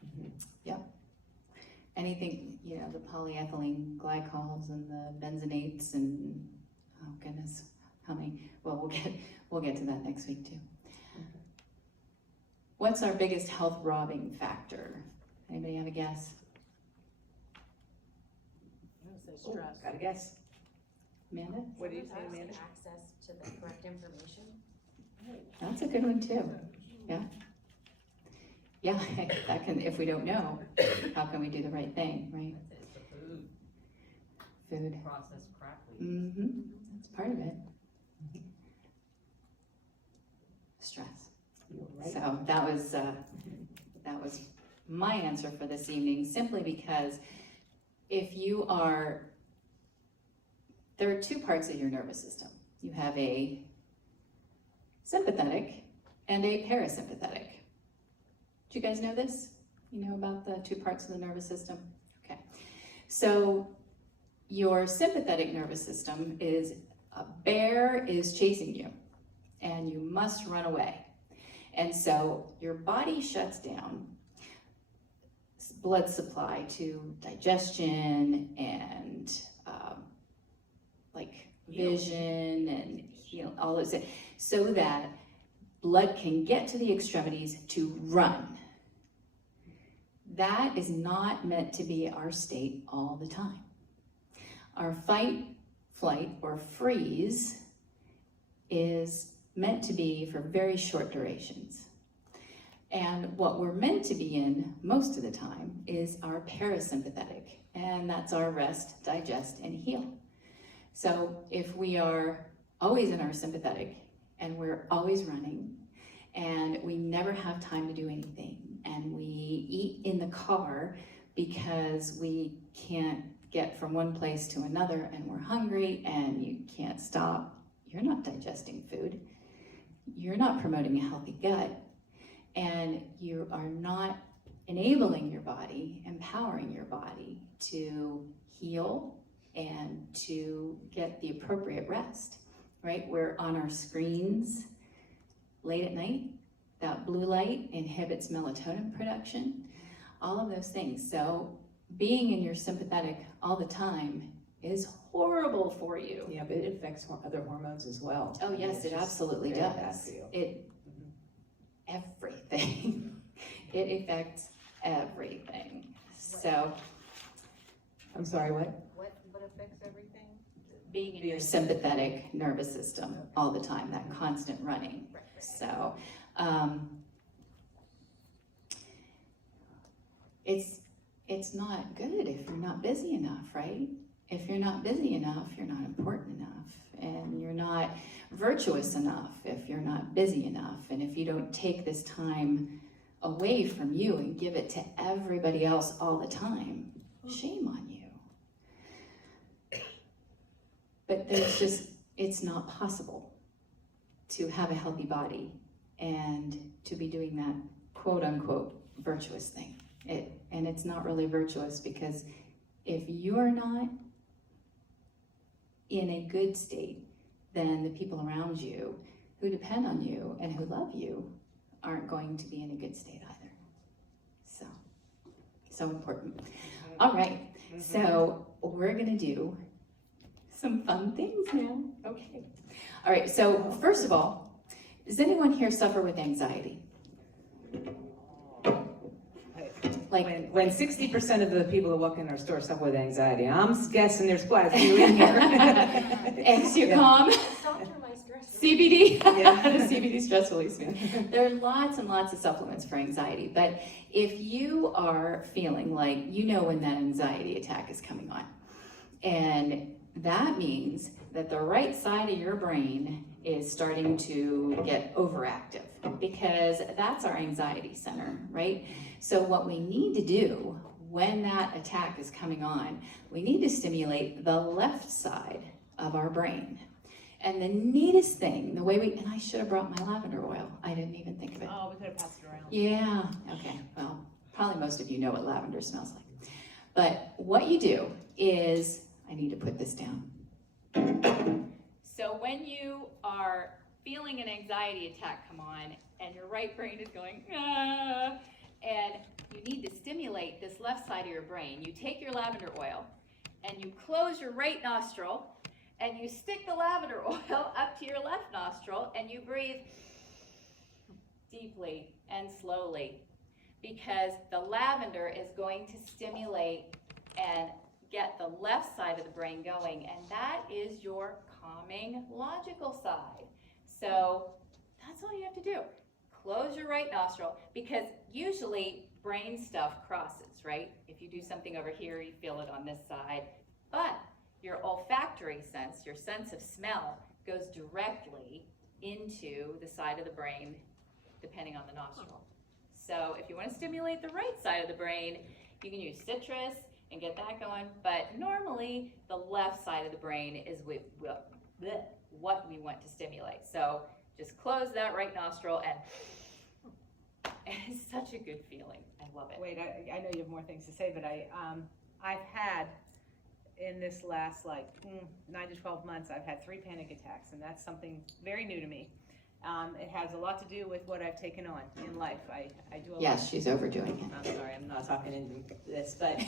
Mm-hmm. Yeah. Anything, the polyethylene glycols and the benzonates and, oh goodness, how many? Well, we'll get to that next week too. What's our biggest health robbing factor? Anybody have a guess? I'm gonna say Oh, stress. got a guess. Amanda? What do you say, Amanda? Access to the correct information. That's a good one too. Yeah. Yeah, that can, if we don't know, how can we do the right thing, right? It's the food, Food. processed crap we eat. Mm-hmm. That's part of it. Stress. You're right. So that was my answer for this evening, simply because there are two parts of your nervous system. You have a sympathetic and a parasympathetic. Do you guys know this? You know about the two parts of the nervous system? Okay. So your sympathetic nervous system is a bear is chasing you and you must run away. And so your body shuts down blood supply to digestion and vision and all those things, so that blood can get to the extremities to run. That is not meant to be our state all the time. Our fight, flight, or freeze is meant to be for very short durations. And what we're meant to be in most of the time is our parasympathetic, and that's our rest, digest, and heal. So if we are always in our sympathetic and we're always running and we never have time to do anything and we eat in the car because we can't get from one place to another and we're hungry and you can't stop, you're not digesting food. You're not promoting a healthy gut, and you are not enabling your body, empowering your body to heal and to get the appropriate rest, right? We're on our screens late at night. That blue light inhibits melatonin production, all of those things. So being in your sympathetic all the time is horrible for you. Yeah, but it affects other hormones as well. Oh yes, it absolutely very bad does. for you. Everything. It affects everything. So I'm sorry, what? What affects everything? being in your sympathetic nervous system all the time, that constant running. So it's not good if you're not busy enough, right? If you're not busy enough, you're not important enough, and you're not virtuous enough if you're not busy enough, and if you don't take this time away from you and give it to everybody else all the time, shame on you. But it's not possible to have a healthy body and to be doing that quote unquote virtuous thing. And it's not really virtuous, because if you're not in a good state, then the people around you who depend on you and who love you aren't going to be in a good state either. So important. All right, so we're gonna do some fun things now. Okay. All right, so first of all, does anyone here suffer with anxiety? Like When 60% of the people that walk in our store suffer with anxiety, I'm guessing there's quite a few in here. Anxiocalm, Doctor, my stress. CBD, Yeah. the CBD stress release. There are lots and lots of supplements for anxiety, but if you are feeling like you know when that anxiety attack is coming on, and that means that the right side of your brain is starting to get overactive, because that's our anxiety center, right? So what we need to do when that attack is coming on, we need to stimulate the left side of our brain. And the neatest thing, the way and I should have brought my lavender oil. I didn't even think of it. Oh, we could have passed it around. Yeah, okay, well, probably most of you know what lavender smells like. But what you do is, I need to put this down. So when you are feeling an anxiety attack come on, and your right brain is going, ah, and you need to stimulate this left side of your brain, you take your lavender oil, and you close your right nostril, and you stick the lavender oil up to your left nostril, and you breathe deeply and slowly, because the lavender is going to stimulate and get the left side of the brain going, and that is your calming logical side. So that's all you have to do. Close your right nostril, because usually brain stuff crosses, right? If you do something over here, you feel it on this side, but your olfactory sense, your sense of smell, goes directly into the side of the brain, depending on the nostril. So if you want to stimulate the right side of the brain, you can use citrus and get that going, but normally the left side of the brain is what we want to stimulate. So just close that right nostril, and it's such a good feeling. I love it. Wait, I know you have more things to say, but I've had, in this last 9 to 12 months, I've had 3 panic attacks, and that's something very new to me. It has a lot to do with what I've taken on in life. I do a lot. Yes, she's overdoing it. I'm sorry, I'm not talking into this, but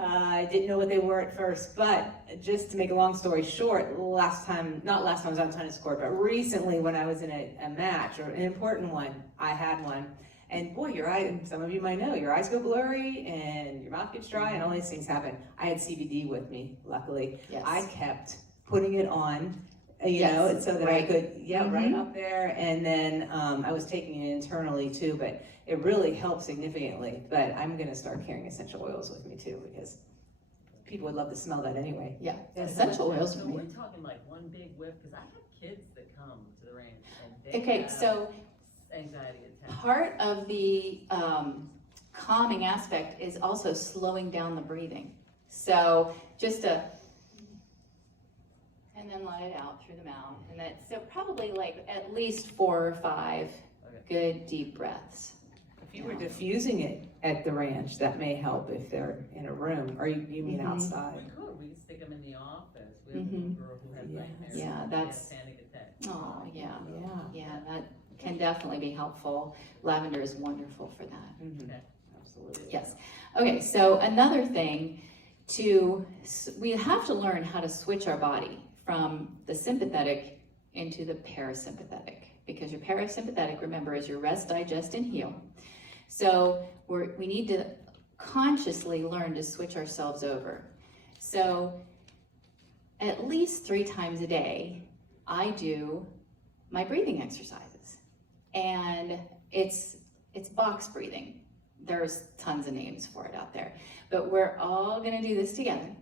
I didn't know what they were at first. But just to make a long story short, not last time I was on tennis court, but recently when I was in a match, or an important one, I had one. And boy, your eye, some of you might know, your eyes go blurry and your mouth gets dry and all these things happen. I had CBD with me, luckily. Yes. I kept putting it on, you Yes, know, so that right. I could, right up there. And then I was taking it internally too, but it really helped significantly. But I'm gonna start carrying essential oils with me too, because people would love to smell that anyway. Yeah, essential oils So for me. we're talking like one big whiff, because I have kids that come to the ranch and they Okay, have so anxiety attacks. part of the calming aspect is also slowing down the breathing. So just and then let it out through the mouth. And then, so probably like at least 4 or 5 good deep breaths. If you were diffusing it at the ranch, that may help if they're in a room, or you mean outside. We could, we could stick them in the office. We have a little girl who has nightmares. Yeah, and that's- she has panic attack. Oh, yeah. Yeah. Yeah, that can definitely be helpful. Lavender is wonderful for that. Mhm. Absolutely. Yes. Okay, so another thing we have to learn how to switch our body from the sympathetic into the parasympathetic, because your parasympathetic, remember, is your rest, digest, and heal. So we need to consciously learn to switch ourselves over. So at least 3 times a day, I do my breathing exercises. And it's box breathing. There's tons of names for it out there. But we're all gonna do this together.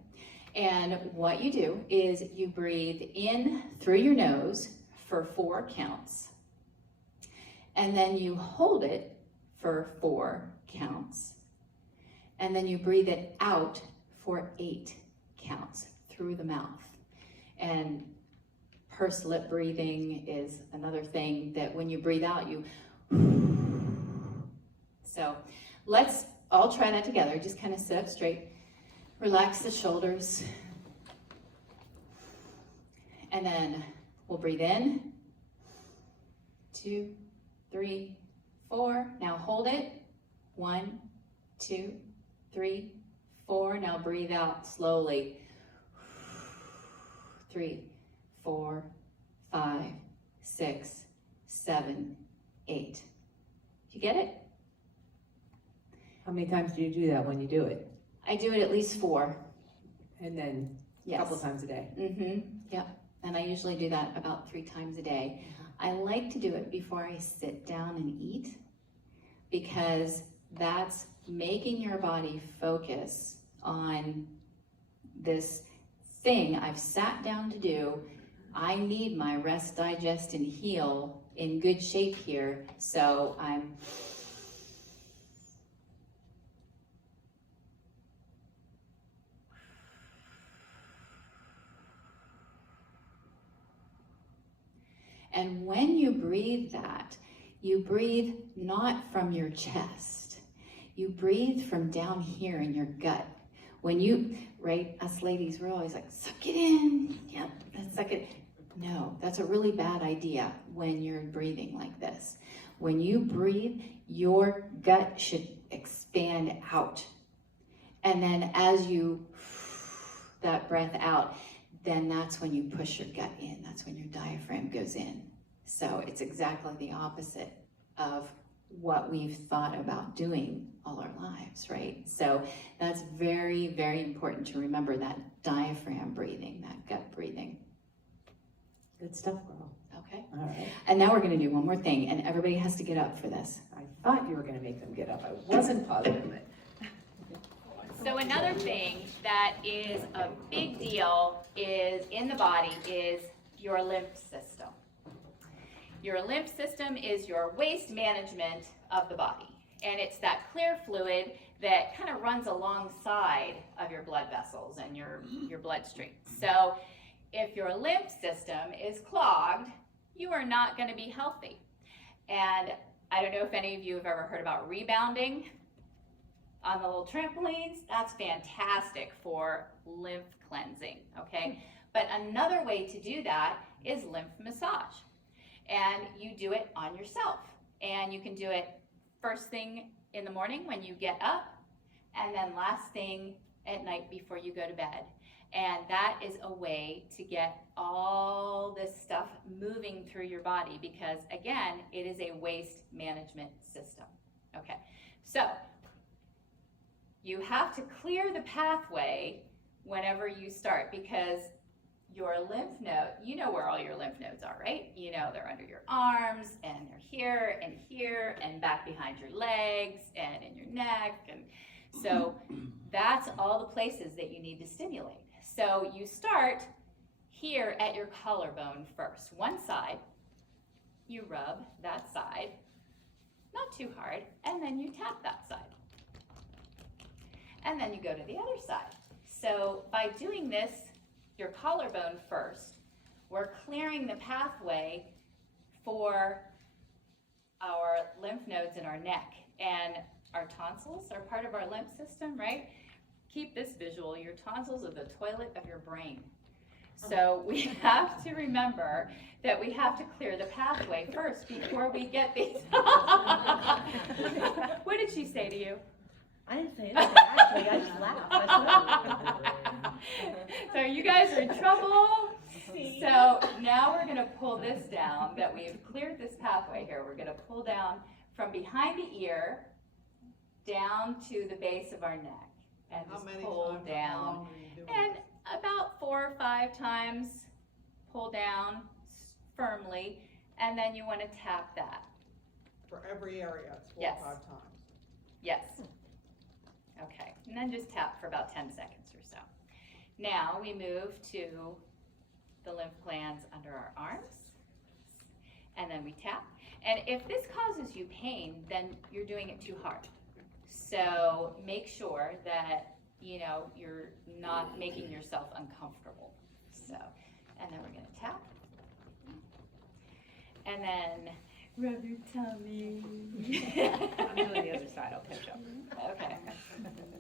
And what you do is you breathe in through your nose for 4 counts. And then you hold it for 4 counts. And then you breathe it out for 8 counts through the mouth. And pursed lip breathing is another thing that when you breathe out, you. So let's all try that together. Just kind of sit up straight, relax the shoulders, and then we'll breathe in, 2, 3, 4. Now hold it, 1, 2, 3, 4. Now breathe out slowly, 3, 4, 5, 6, 7, 8. You get it? How many times do you do that when you do it? I do it at least 4. And then a Yes. couple times a day? Yep. And I usually do that about 3 times a day. I like to do it before I sit down and eat, because that's making your body focus on this thing I've sat down to do. I need my rest, digest, and heal in good shape here, so I'm and when you breathe that, you breathe not from your chest. You breathe from down here in your gut. When you, right, us ladies, we're always like, suck it in. Yep, suck it. No, that's a really bad idea when you're breathing like this. When you breathe, your gut should expand out. And then as you that breath out, then that's when you push your gut in. That's when your diaphragm goes in. So it's exactly the opposite of what we've thought about doing all our lives, right? So that's very, very important to remember, that diaphragm breathing, that gut breathing. Good stuff, girl. Okay. All right. And now we're gonna do one more thing, and everybody has to get up for this. I thought you were gonna make them get up. I wasn't positive, but. So another thing that is a big deal is in the body is your lymph system. Your lymph system is your waste management of the body. And it's that clear fluid that kind of runs alongside of your blood vessels and your bloodstream. So if your lymph system is clogged, you are not going to be healthy. And I don't know if any of you have ever heard about rebounding on the little trampolines. That's fantastic for lymph cleansing, okay? But another way to do that is lymph massage. And you do it on yourself. And you can do it first thing in the morning when you get up, and then last thing at night before you go to bed. And that is a way to get all this stuff moving through your body, because again, it is a waste management system. Okay, so you have to clear the pathway whenever you start, because your lymph node, you know where all your lymph nodes are, right? You know they're under your arms, and they're here, and back behind your legs, and in your neck. And so that's all the places that you need to stimulate. So you start here at your collarbone first. One side, you rub that side, not too hard, and then you tap that side. And then you go to the other side. So by doing this, your collarbone first, we're clearing the pathway for our lymph nodes in our neck. And our tonsils are part of our lymph system, right? Keep this visual. Your tonsils are the toilet of your brain. So we have to remember that we have to clear the pathway first before we get these. What did she say to you? I didn't say anything, actually, I just laughed. So you guys are in trouble. So now we're gonna pull this down, that we've cleared this pathway here. We're gonna pull down from behind the ear down to the base of our neck. And How just many pull times? How down. long are you doing And this? about 4 or 5 times, pull down firmly, and then you want to tap that. For every area, it's 4 Yes. or 5 times. Yes. Okay, and then just tap for about 10 seconds or so. Now we move to the lymph glands under our arms, and then we tap. And if this causes you pain, then you're doing it too hard. So make sure that, you know, you're not making yourself uncomfortable. So, and then we're gonna tap. And then rub your tummy. I'm doing the other side, I'll catch up. Okay.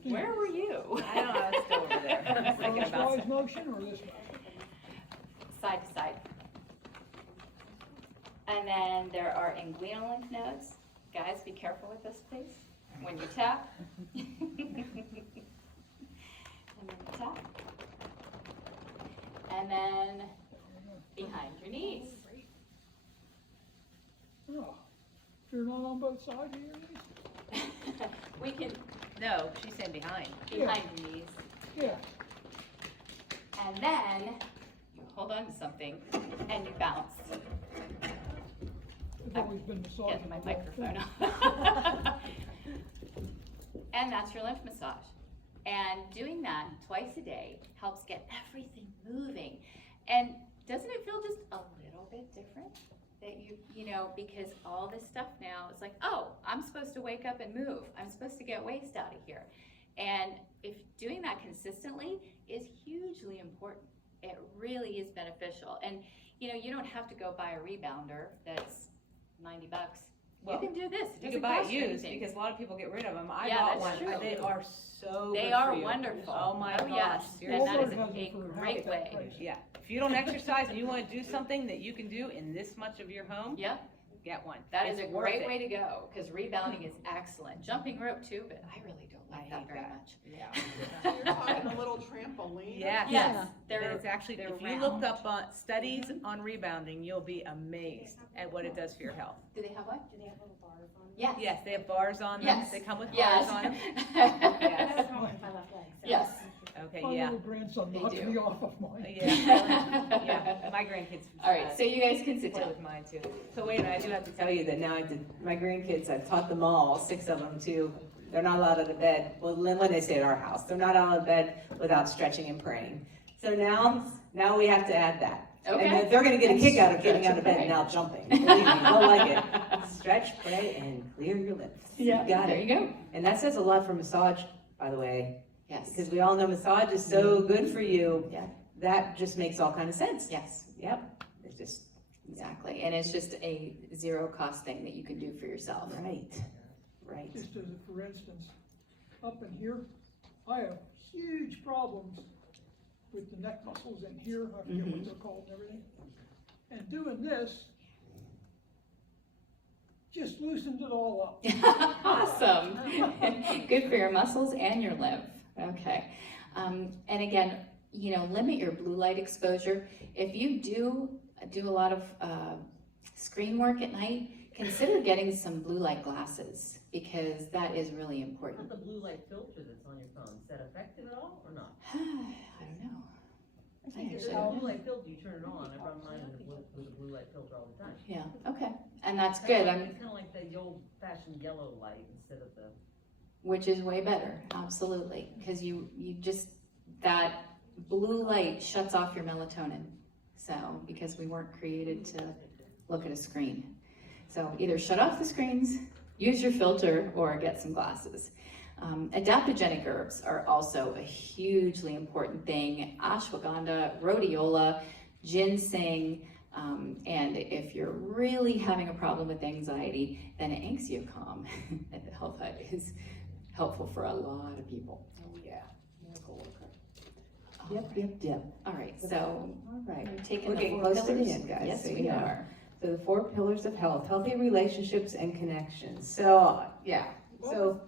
Where were you? I don't know, it's still over there. I was thinking about Crosswise motion or this way? Side to side. And then there are inguinal lymph nodes. Guys, be careful with this, please. When you tap. And then you tap. And then behind your knees. Oh, you're not on both sides of your knees? We can, No, she's saying behind. behind your knees. Yeah. And then you hold on to something and you bounce. I've always been massaging. Get my the whole microphone thing. off. And that's your lymph massage. And doing that twice a day helps get everything moving. And doesn't it feel just a little bit different? That you know, because all this stuff now, it's like, oh, I'm supposed to wake up and move. I'm supposed to get waste out of here. And if doing that consistently is hugely important. It really is beneficial. And you know, you don't have to go buy a rebounder that's $90. Well, you can do this. It You doesn't can buy cost it you used, anything. because a lot of people get rid of them. I Yeah, bought that's one. true. They are so They good are for you. wonderful. Oh my Oh, gosh, yes. seriously. And that is Walmart has a them for great half that way. price. Yeah, if you don't exercise and you wanna do something that you can do in this much of your home, Yeah, get one. that is It's a worth great it. way to go, because rebounding is excellent. Jumping rope too, but I really don't I like that hate very that. much. Yeah. So you're talking a little trampoline? Yes. Yes, And they're, it's actually, they're if you round. looked up on studies on rebounding, you'll be amazed at what it does for your health. do they have what? Do they have little bars on them? Yes. Yes, they have bars on them. Yes. They come with Yes. bars on them. Yes. That's wrong with my left leg, so. Yes. Okay, My yeah. little grandson They knocked do. me off of mine. Yeah, yeah, my grandkids. All right, so you guys can sit play down. with mine too. So wait a minute, I do have to tell you that now my grandkids, I've taught them all 6 of them to, they're not allowed out of bed, well, when they stay at our house, they're not out of bed without stretching and praying. So now we have to add that. Okay. And they're gonna get a kick out of getting Stretch out of and bed pray. and now jumping. Believe me, they'll like it. Stretch, pray, and clear your lips. Yeah, You got there it. you go. And that says a lot for massage, by the way, Yes. because we all know massage is so good for you. Yeah. That just makes all kind of sense. Yes, Yep, it's just, exactly. And it's just a zero cost thing that you can do for yourself. right, right. Just as a for instance, up in here, I have huge problems with the neck muscles in here, I forget what they're called and everything. And doing this just loosens it all up. Awesome. Good for your muscles and your lymph. Okay. And again, you know, limit your blue light exposure. If you do a lot of screen work at night, consider getting some blue light glasses, because that is really What important. about the blue light filter that's on your phone? Is that effective at all or not? I don't know. I There's actually a don't. blue light filter, you turn it on, I run mine with a blue light filter all the time. Yeah, okay. And that's good. It's kinda like the old fashioned yellow light instead of the. Which is way better, absolutely, because you just, that blue light shuts off your melatonin. So, because we weren't created to look at a screen. So either shut off the screens, use your filter, or get some glasses. Adaptogenic herbs are also a hugely important thing. Ashwagandha, rhodiola, ginseng, and if you're really having a problem with anxiety, then Anxiocalm at the Health Hut is helpful for a lot of people. Oh, yeah. Miracle worker. All Yep, right. yep, yep. All right, so All right. we're taking We're the getting 4 close to the pillars. end, guys, Yes, so we yeah. are. So the 4 pillars of health, healthy relationships and connections. So, yeah, so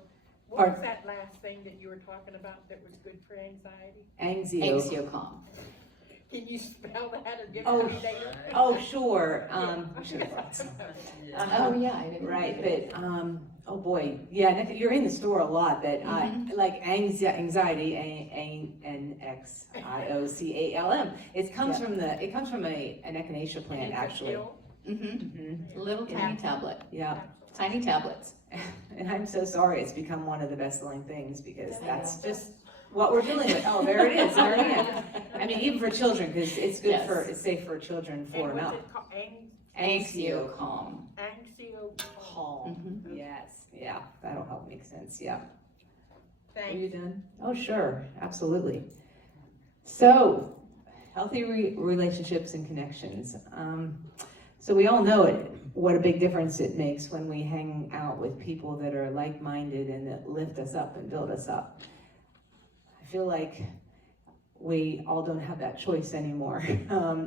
What was that last thing that you were talking about that was good for anxiety? anxio. Anxiocalm. Can you spell that or give Oh, it to me later? Oh, sure, we should have brought some. Oh, yeah, I didn't. Right, but, oh boy, yeah, and if you're in the store a lot, but like anxiety, ANXIOCALM. It comes from an echinacea plant, actually. Little tiny tablet, Yeah, tiny tablets. and I'm so sorry, it's become one of the best-selling things, because that's just what we're dealing with. Oh, there it is, there it is. I mean, even for children, because it's good Yes. it's safe for children for And what's mouth. it called? Anxiocalm. Anxiocalm. Yes, yeah, that'll help make sense, yeah. Are Thanks. you done? Oh, sure, absolutely. So, healthy relationships and connections. So we all know it, what a big difference it makes when we hang out with people that are like-minded and that lift us up and build us up. I feel like we all don't have that choice anymore,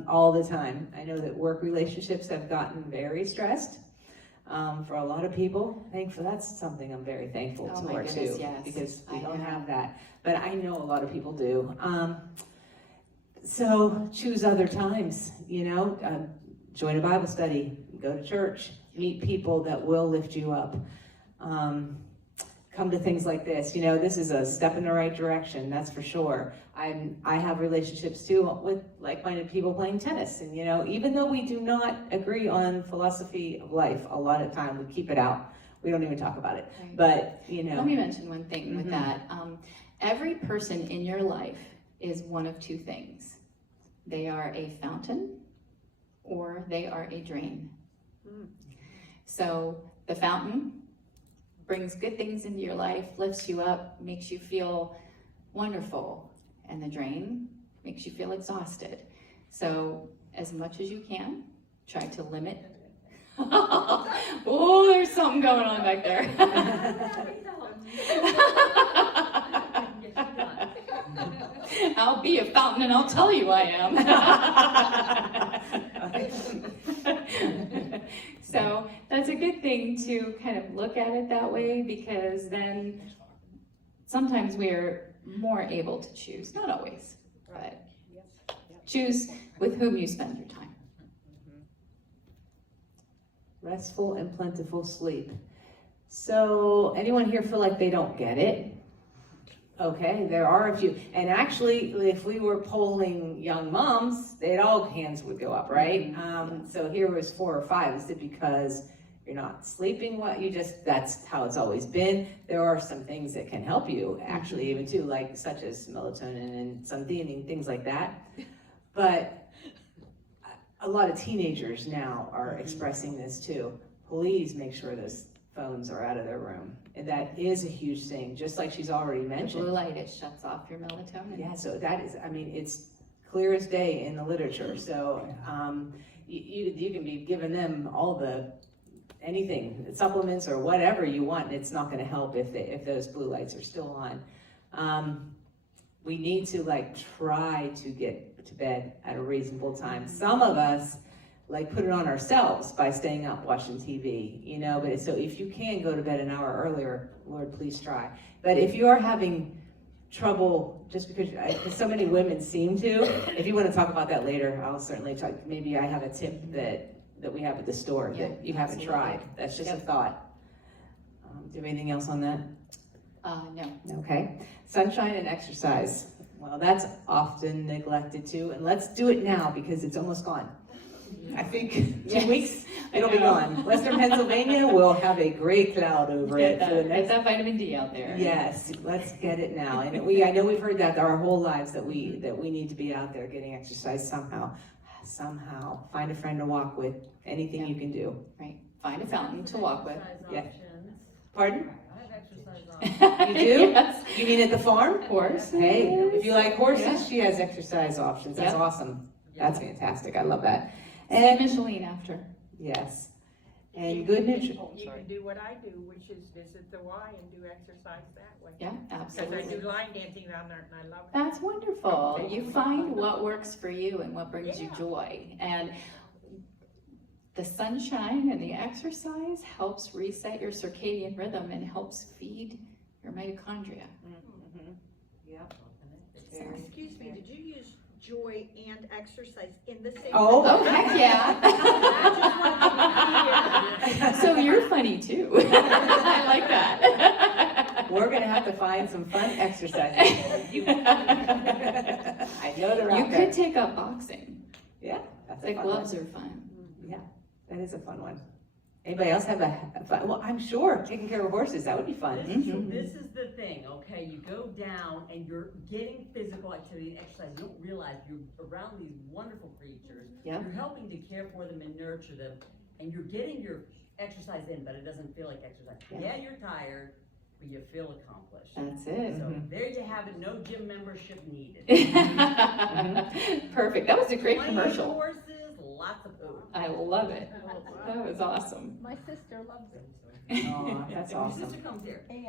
all the time. I know that work relationships have gotten very stressed. For a lot of people, that's something I'm very thankful Oh my for goodness, too, yes. because we I don't know. have that. But I know a lot of people do. So choose other times, join a Bible study, go to church, meet people that will lift you up. Come to things like this. This is a step in the right direction, that's for sure. I have relationships too with like-minded people playing tennis, and even though we do not agree on philosophy of life, a lot of time we keep it out. We don't even talk about it. Right. But Let me mention one thing with Mhm. that. Every person in your life is one of two things. They are a fountain or they are a drain. So the fountain brings good things into your life, lifts you up, makes you feel wonderful. And the drain makes you feel exhausted. So as much as you can, try to limit. Oh, there's something going on back there. I'll be a fountain and I'll tell you I am. So that's a good thing to kind of look at it that way, because then sometimes we're more able to choose, not always, but choose with whom you spend your time. Restful and plentiful sleep. So anyone here feel like they don't get it? Okay, there are a few. And actually, if we were polling young moms, all hands would go up, right? So here was 4 or 5. Is it because you're not sleeping that's how it's always been? There are some things that can help you, actually, even too, like such as melatonin and some theanine, things like that. But a lot of teenagers now are expressing this too. Please make sure those phones are out of their room. And that is a huge thing, just like she's already The mentioned. blue light, it shuts off your melatonin. Yeah, so that is, it's clear as day in the literature. So you can be giving them all anything, supplements or whatever you want, and it's not gonna help if those blue lights are still on. We need to try to get to bed at a reasonable time. Some of us put it on ourselves by staying up watching TV, but so if you can go to bed an hour earlier, Lord, please try. But if you are having trouble, just because so many women seem to, if you want to talk about that later, I'll certainly talk. Maybe I have a tip that we have at the store that you haven't tried. That's just a thought. Do you have anything else on that? No. Okay. Sunshine and exercise. Well, that's often neglected too, and let's do it now because it's almost gone. I think 2 weeks, it'll be gone. Western Pennsylvania will have a gray cloud over it for the Get next. that vitamin D out there. Yes, let's get it now. And I know we've heard that our whole lives that we need to be out there getting exercise somehow. Find a friend to walk with. Anything you can do. Right. Find a fountain to walk with. Yeah. Pardon? I have exercise You do? Yes. You mean at the farm? Of course. Hey, if you like horses, Yeah. she has exercise options. That's Yep. awesome. That's fantastic. I love that. See And Micheline after. yes, and good nutrition. You can do what I do, which is visit the Y and do exercise that way. Yeah, Because I absolutely. do line dancing down there and I love it. That's wonderful. You find what works for you and what brings you Yeah. joy. And the sunshine and the exercise helps reset your circadian rhythm and helps feed your mitochondria. Yep. Excuse me, did you use joy joy and exercise in the same. Oh. Oh, heck yeah. So you're funny too. I like that. We're gonna have to find some fun exercises. I know they're You out there. could take up boxing. Yeah, that's a The fun gloves one. are fun. Yeah, that is a fun one. Anybody else have a fun, well, I'm sure taking care of horses, that would be fun. This is the thing, okay, you go down and you're getting physical activity and exercise, you don't realize you're around these wonderful creatures. Yep. You're helping to care for them and nurture them, and you're getting your exercise in, but it doesn't feel like exercise. Yeah, you're tired, but you feel accomplished. That's it. So there you have it, no gym membership needed. Perfect. That was a great 20 commercial. horses, lots of food. I love it. That was awesome. My sister loves it. Oh, that's Your awesome. sister comes here. And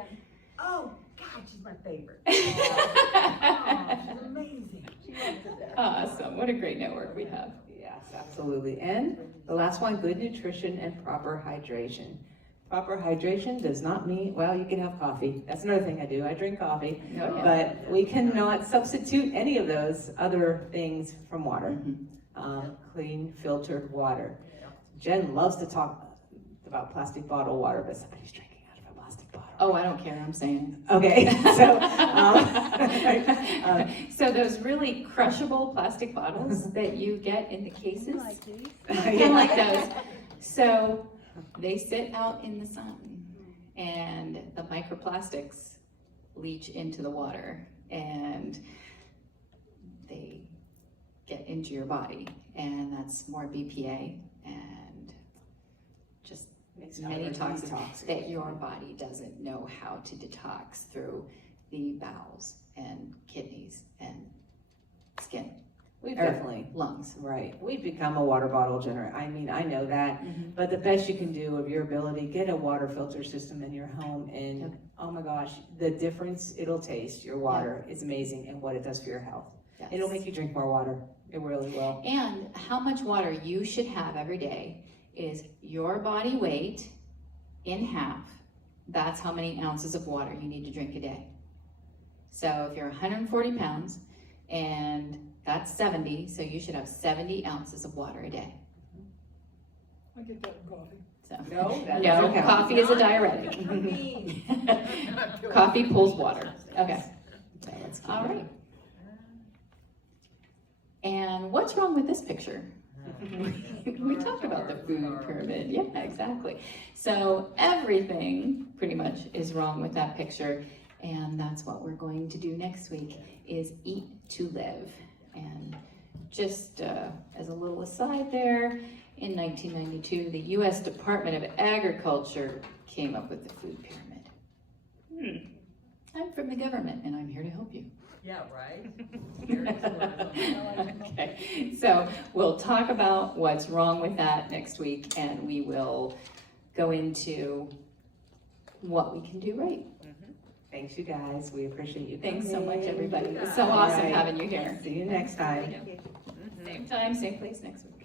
Oh, God, she's my favorite. Oh, she's amazing. she loves it there. Awesome. What a great network we have. Yes, absolutely. And the last one, good nutrition and proper hydration. Proper hydration does not mean, well, you can have coffee. That's another thing I do. I drink coffee. Oh, yeah. But we cannot substitute any of those other things from water. Clean, filtered water. Jen loves to talk about plastic bottle water, but somebody's drinking out of a plastic bottle. Oh, I don't care. I'm saying. Okay, so, So those really crushable plastic bottles that you get in the cases, Like these. kind of like those. So they sit out in the sun, and the microplastics leach into the water, and they get into your body, and that's more BPA and just Makes many it toxins toxic. that your body doesn't know how to detox through the bowels and kidneys and skin, We've or definitely, lungs. right, we've become a water bottle generator. I mean, I know that, but the best you can do of your ability, get a water filter system in your home, and Yep. oh my gosh, the difference it'll taste, your water is amazing, and what it does for your health. Yes. It'll make you drink more water, it really will. And how much water you should have every day is your body weight in half. That's how many ounces of water you need to drink a day. So if you're 140 pounds and that's 70, so you should have 70 ounces of water a day. I get that in coffee. So No, that no, doesn't count. coffee is a diuretic. Coffee pulls water. Okay. So let's keep All going. right. And what's wrong with this picture? We talked about the food pyramid. Yeah, exactly. So everything pretty much is wrong with that picture. And that's what we're going to do next week is eat to live. And just as a little aside there, in 1992, the U.S. Department of Agriculture came up with the food pyramid. I'm from the government and I'm here to help you. Yeah, right? There is one. Okay, so we'll talk about what's wrong with that next week, and we will go into what we can do right. Thanks, you guys, we appreciate you. Thanks so much, coming. everybody. It was so All awesome right. having you here. See you next time. Same time, same place next week.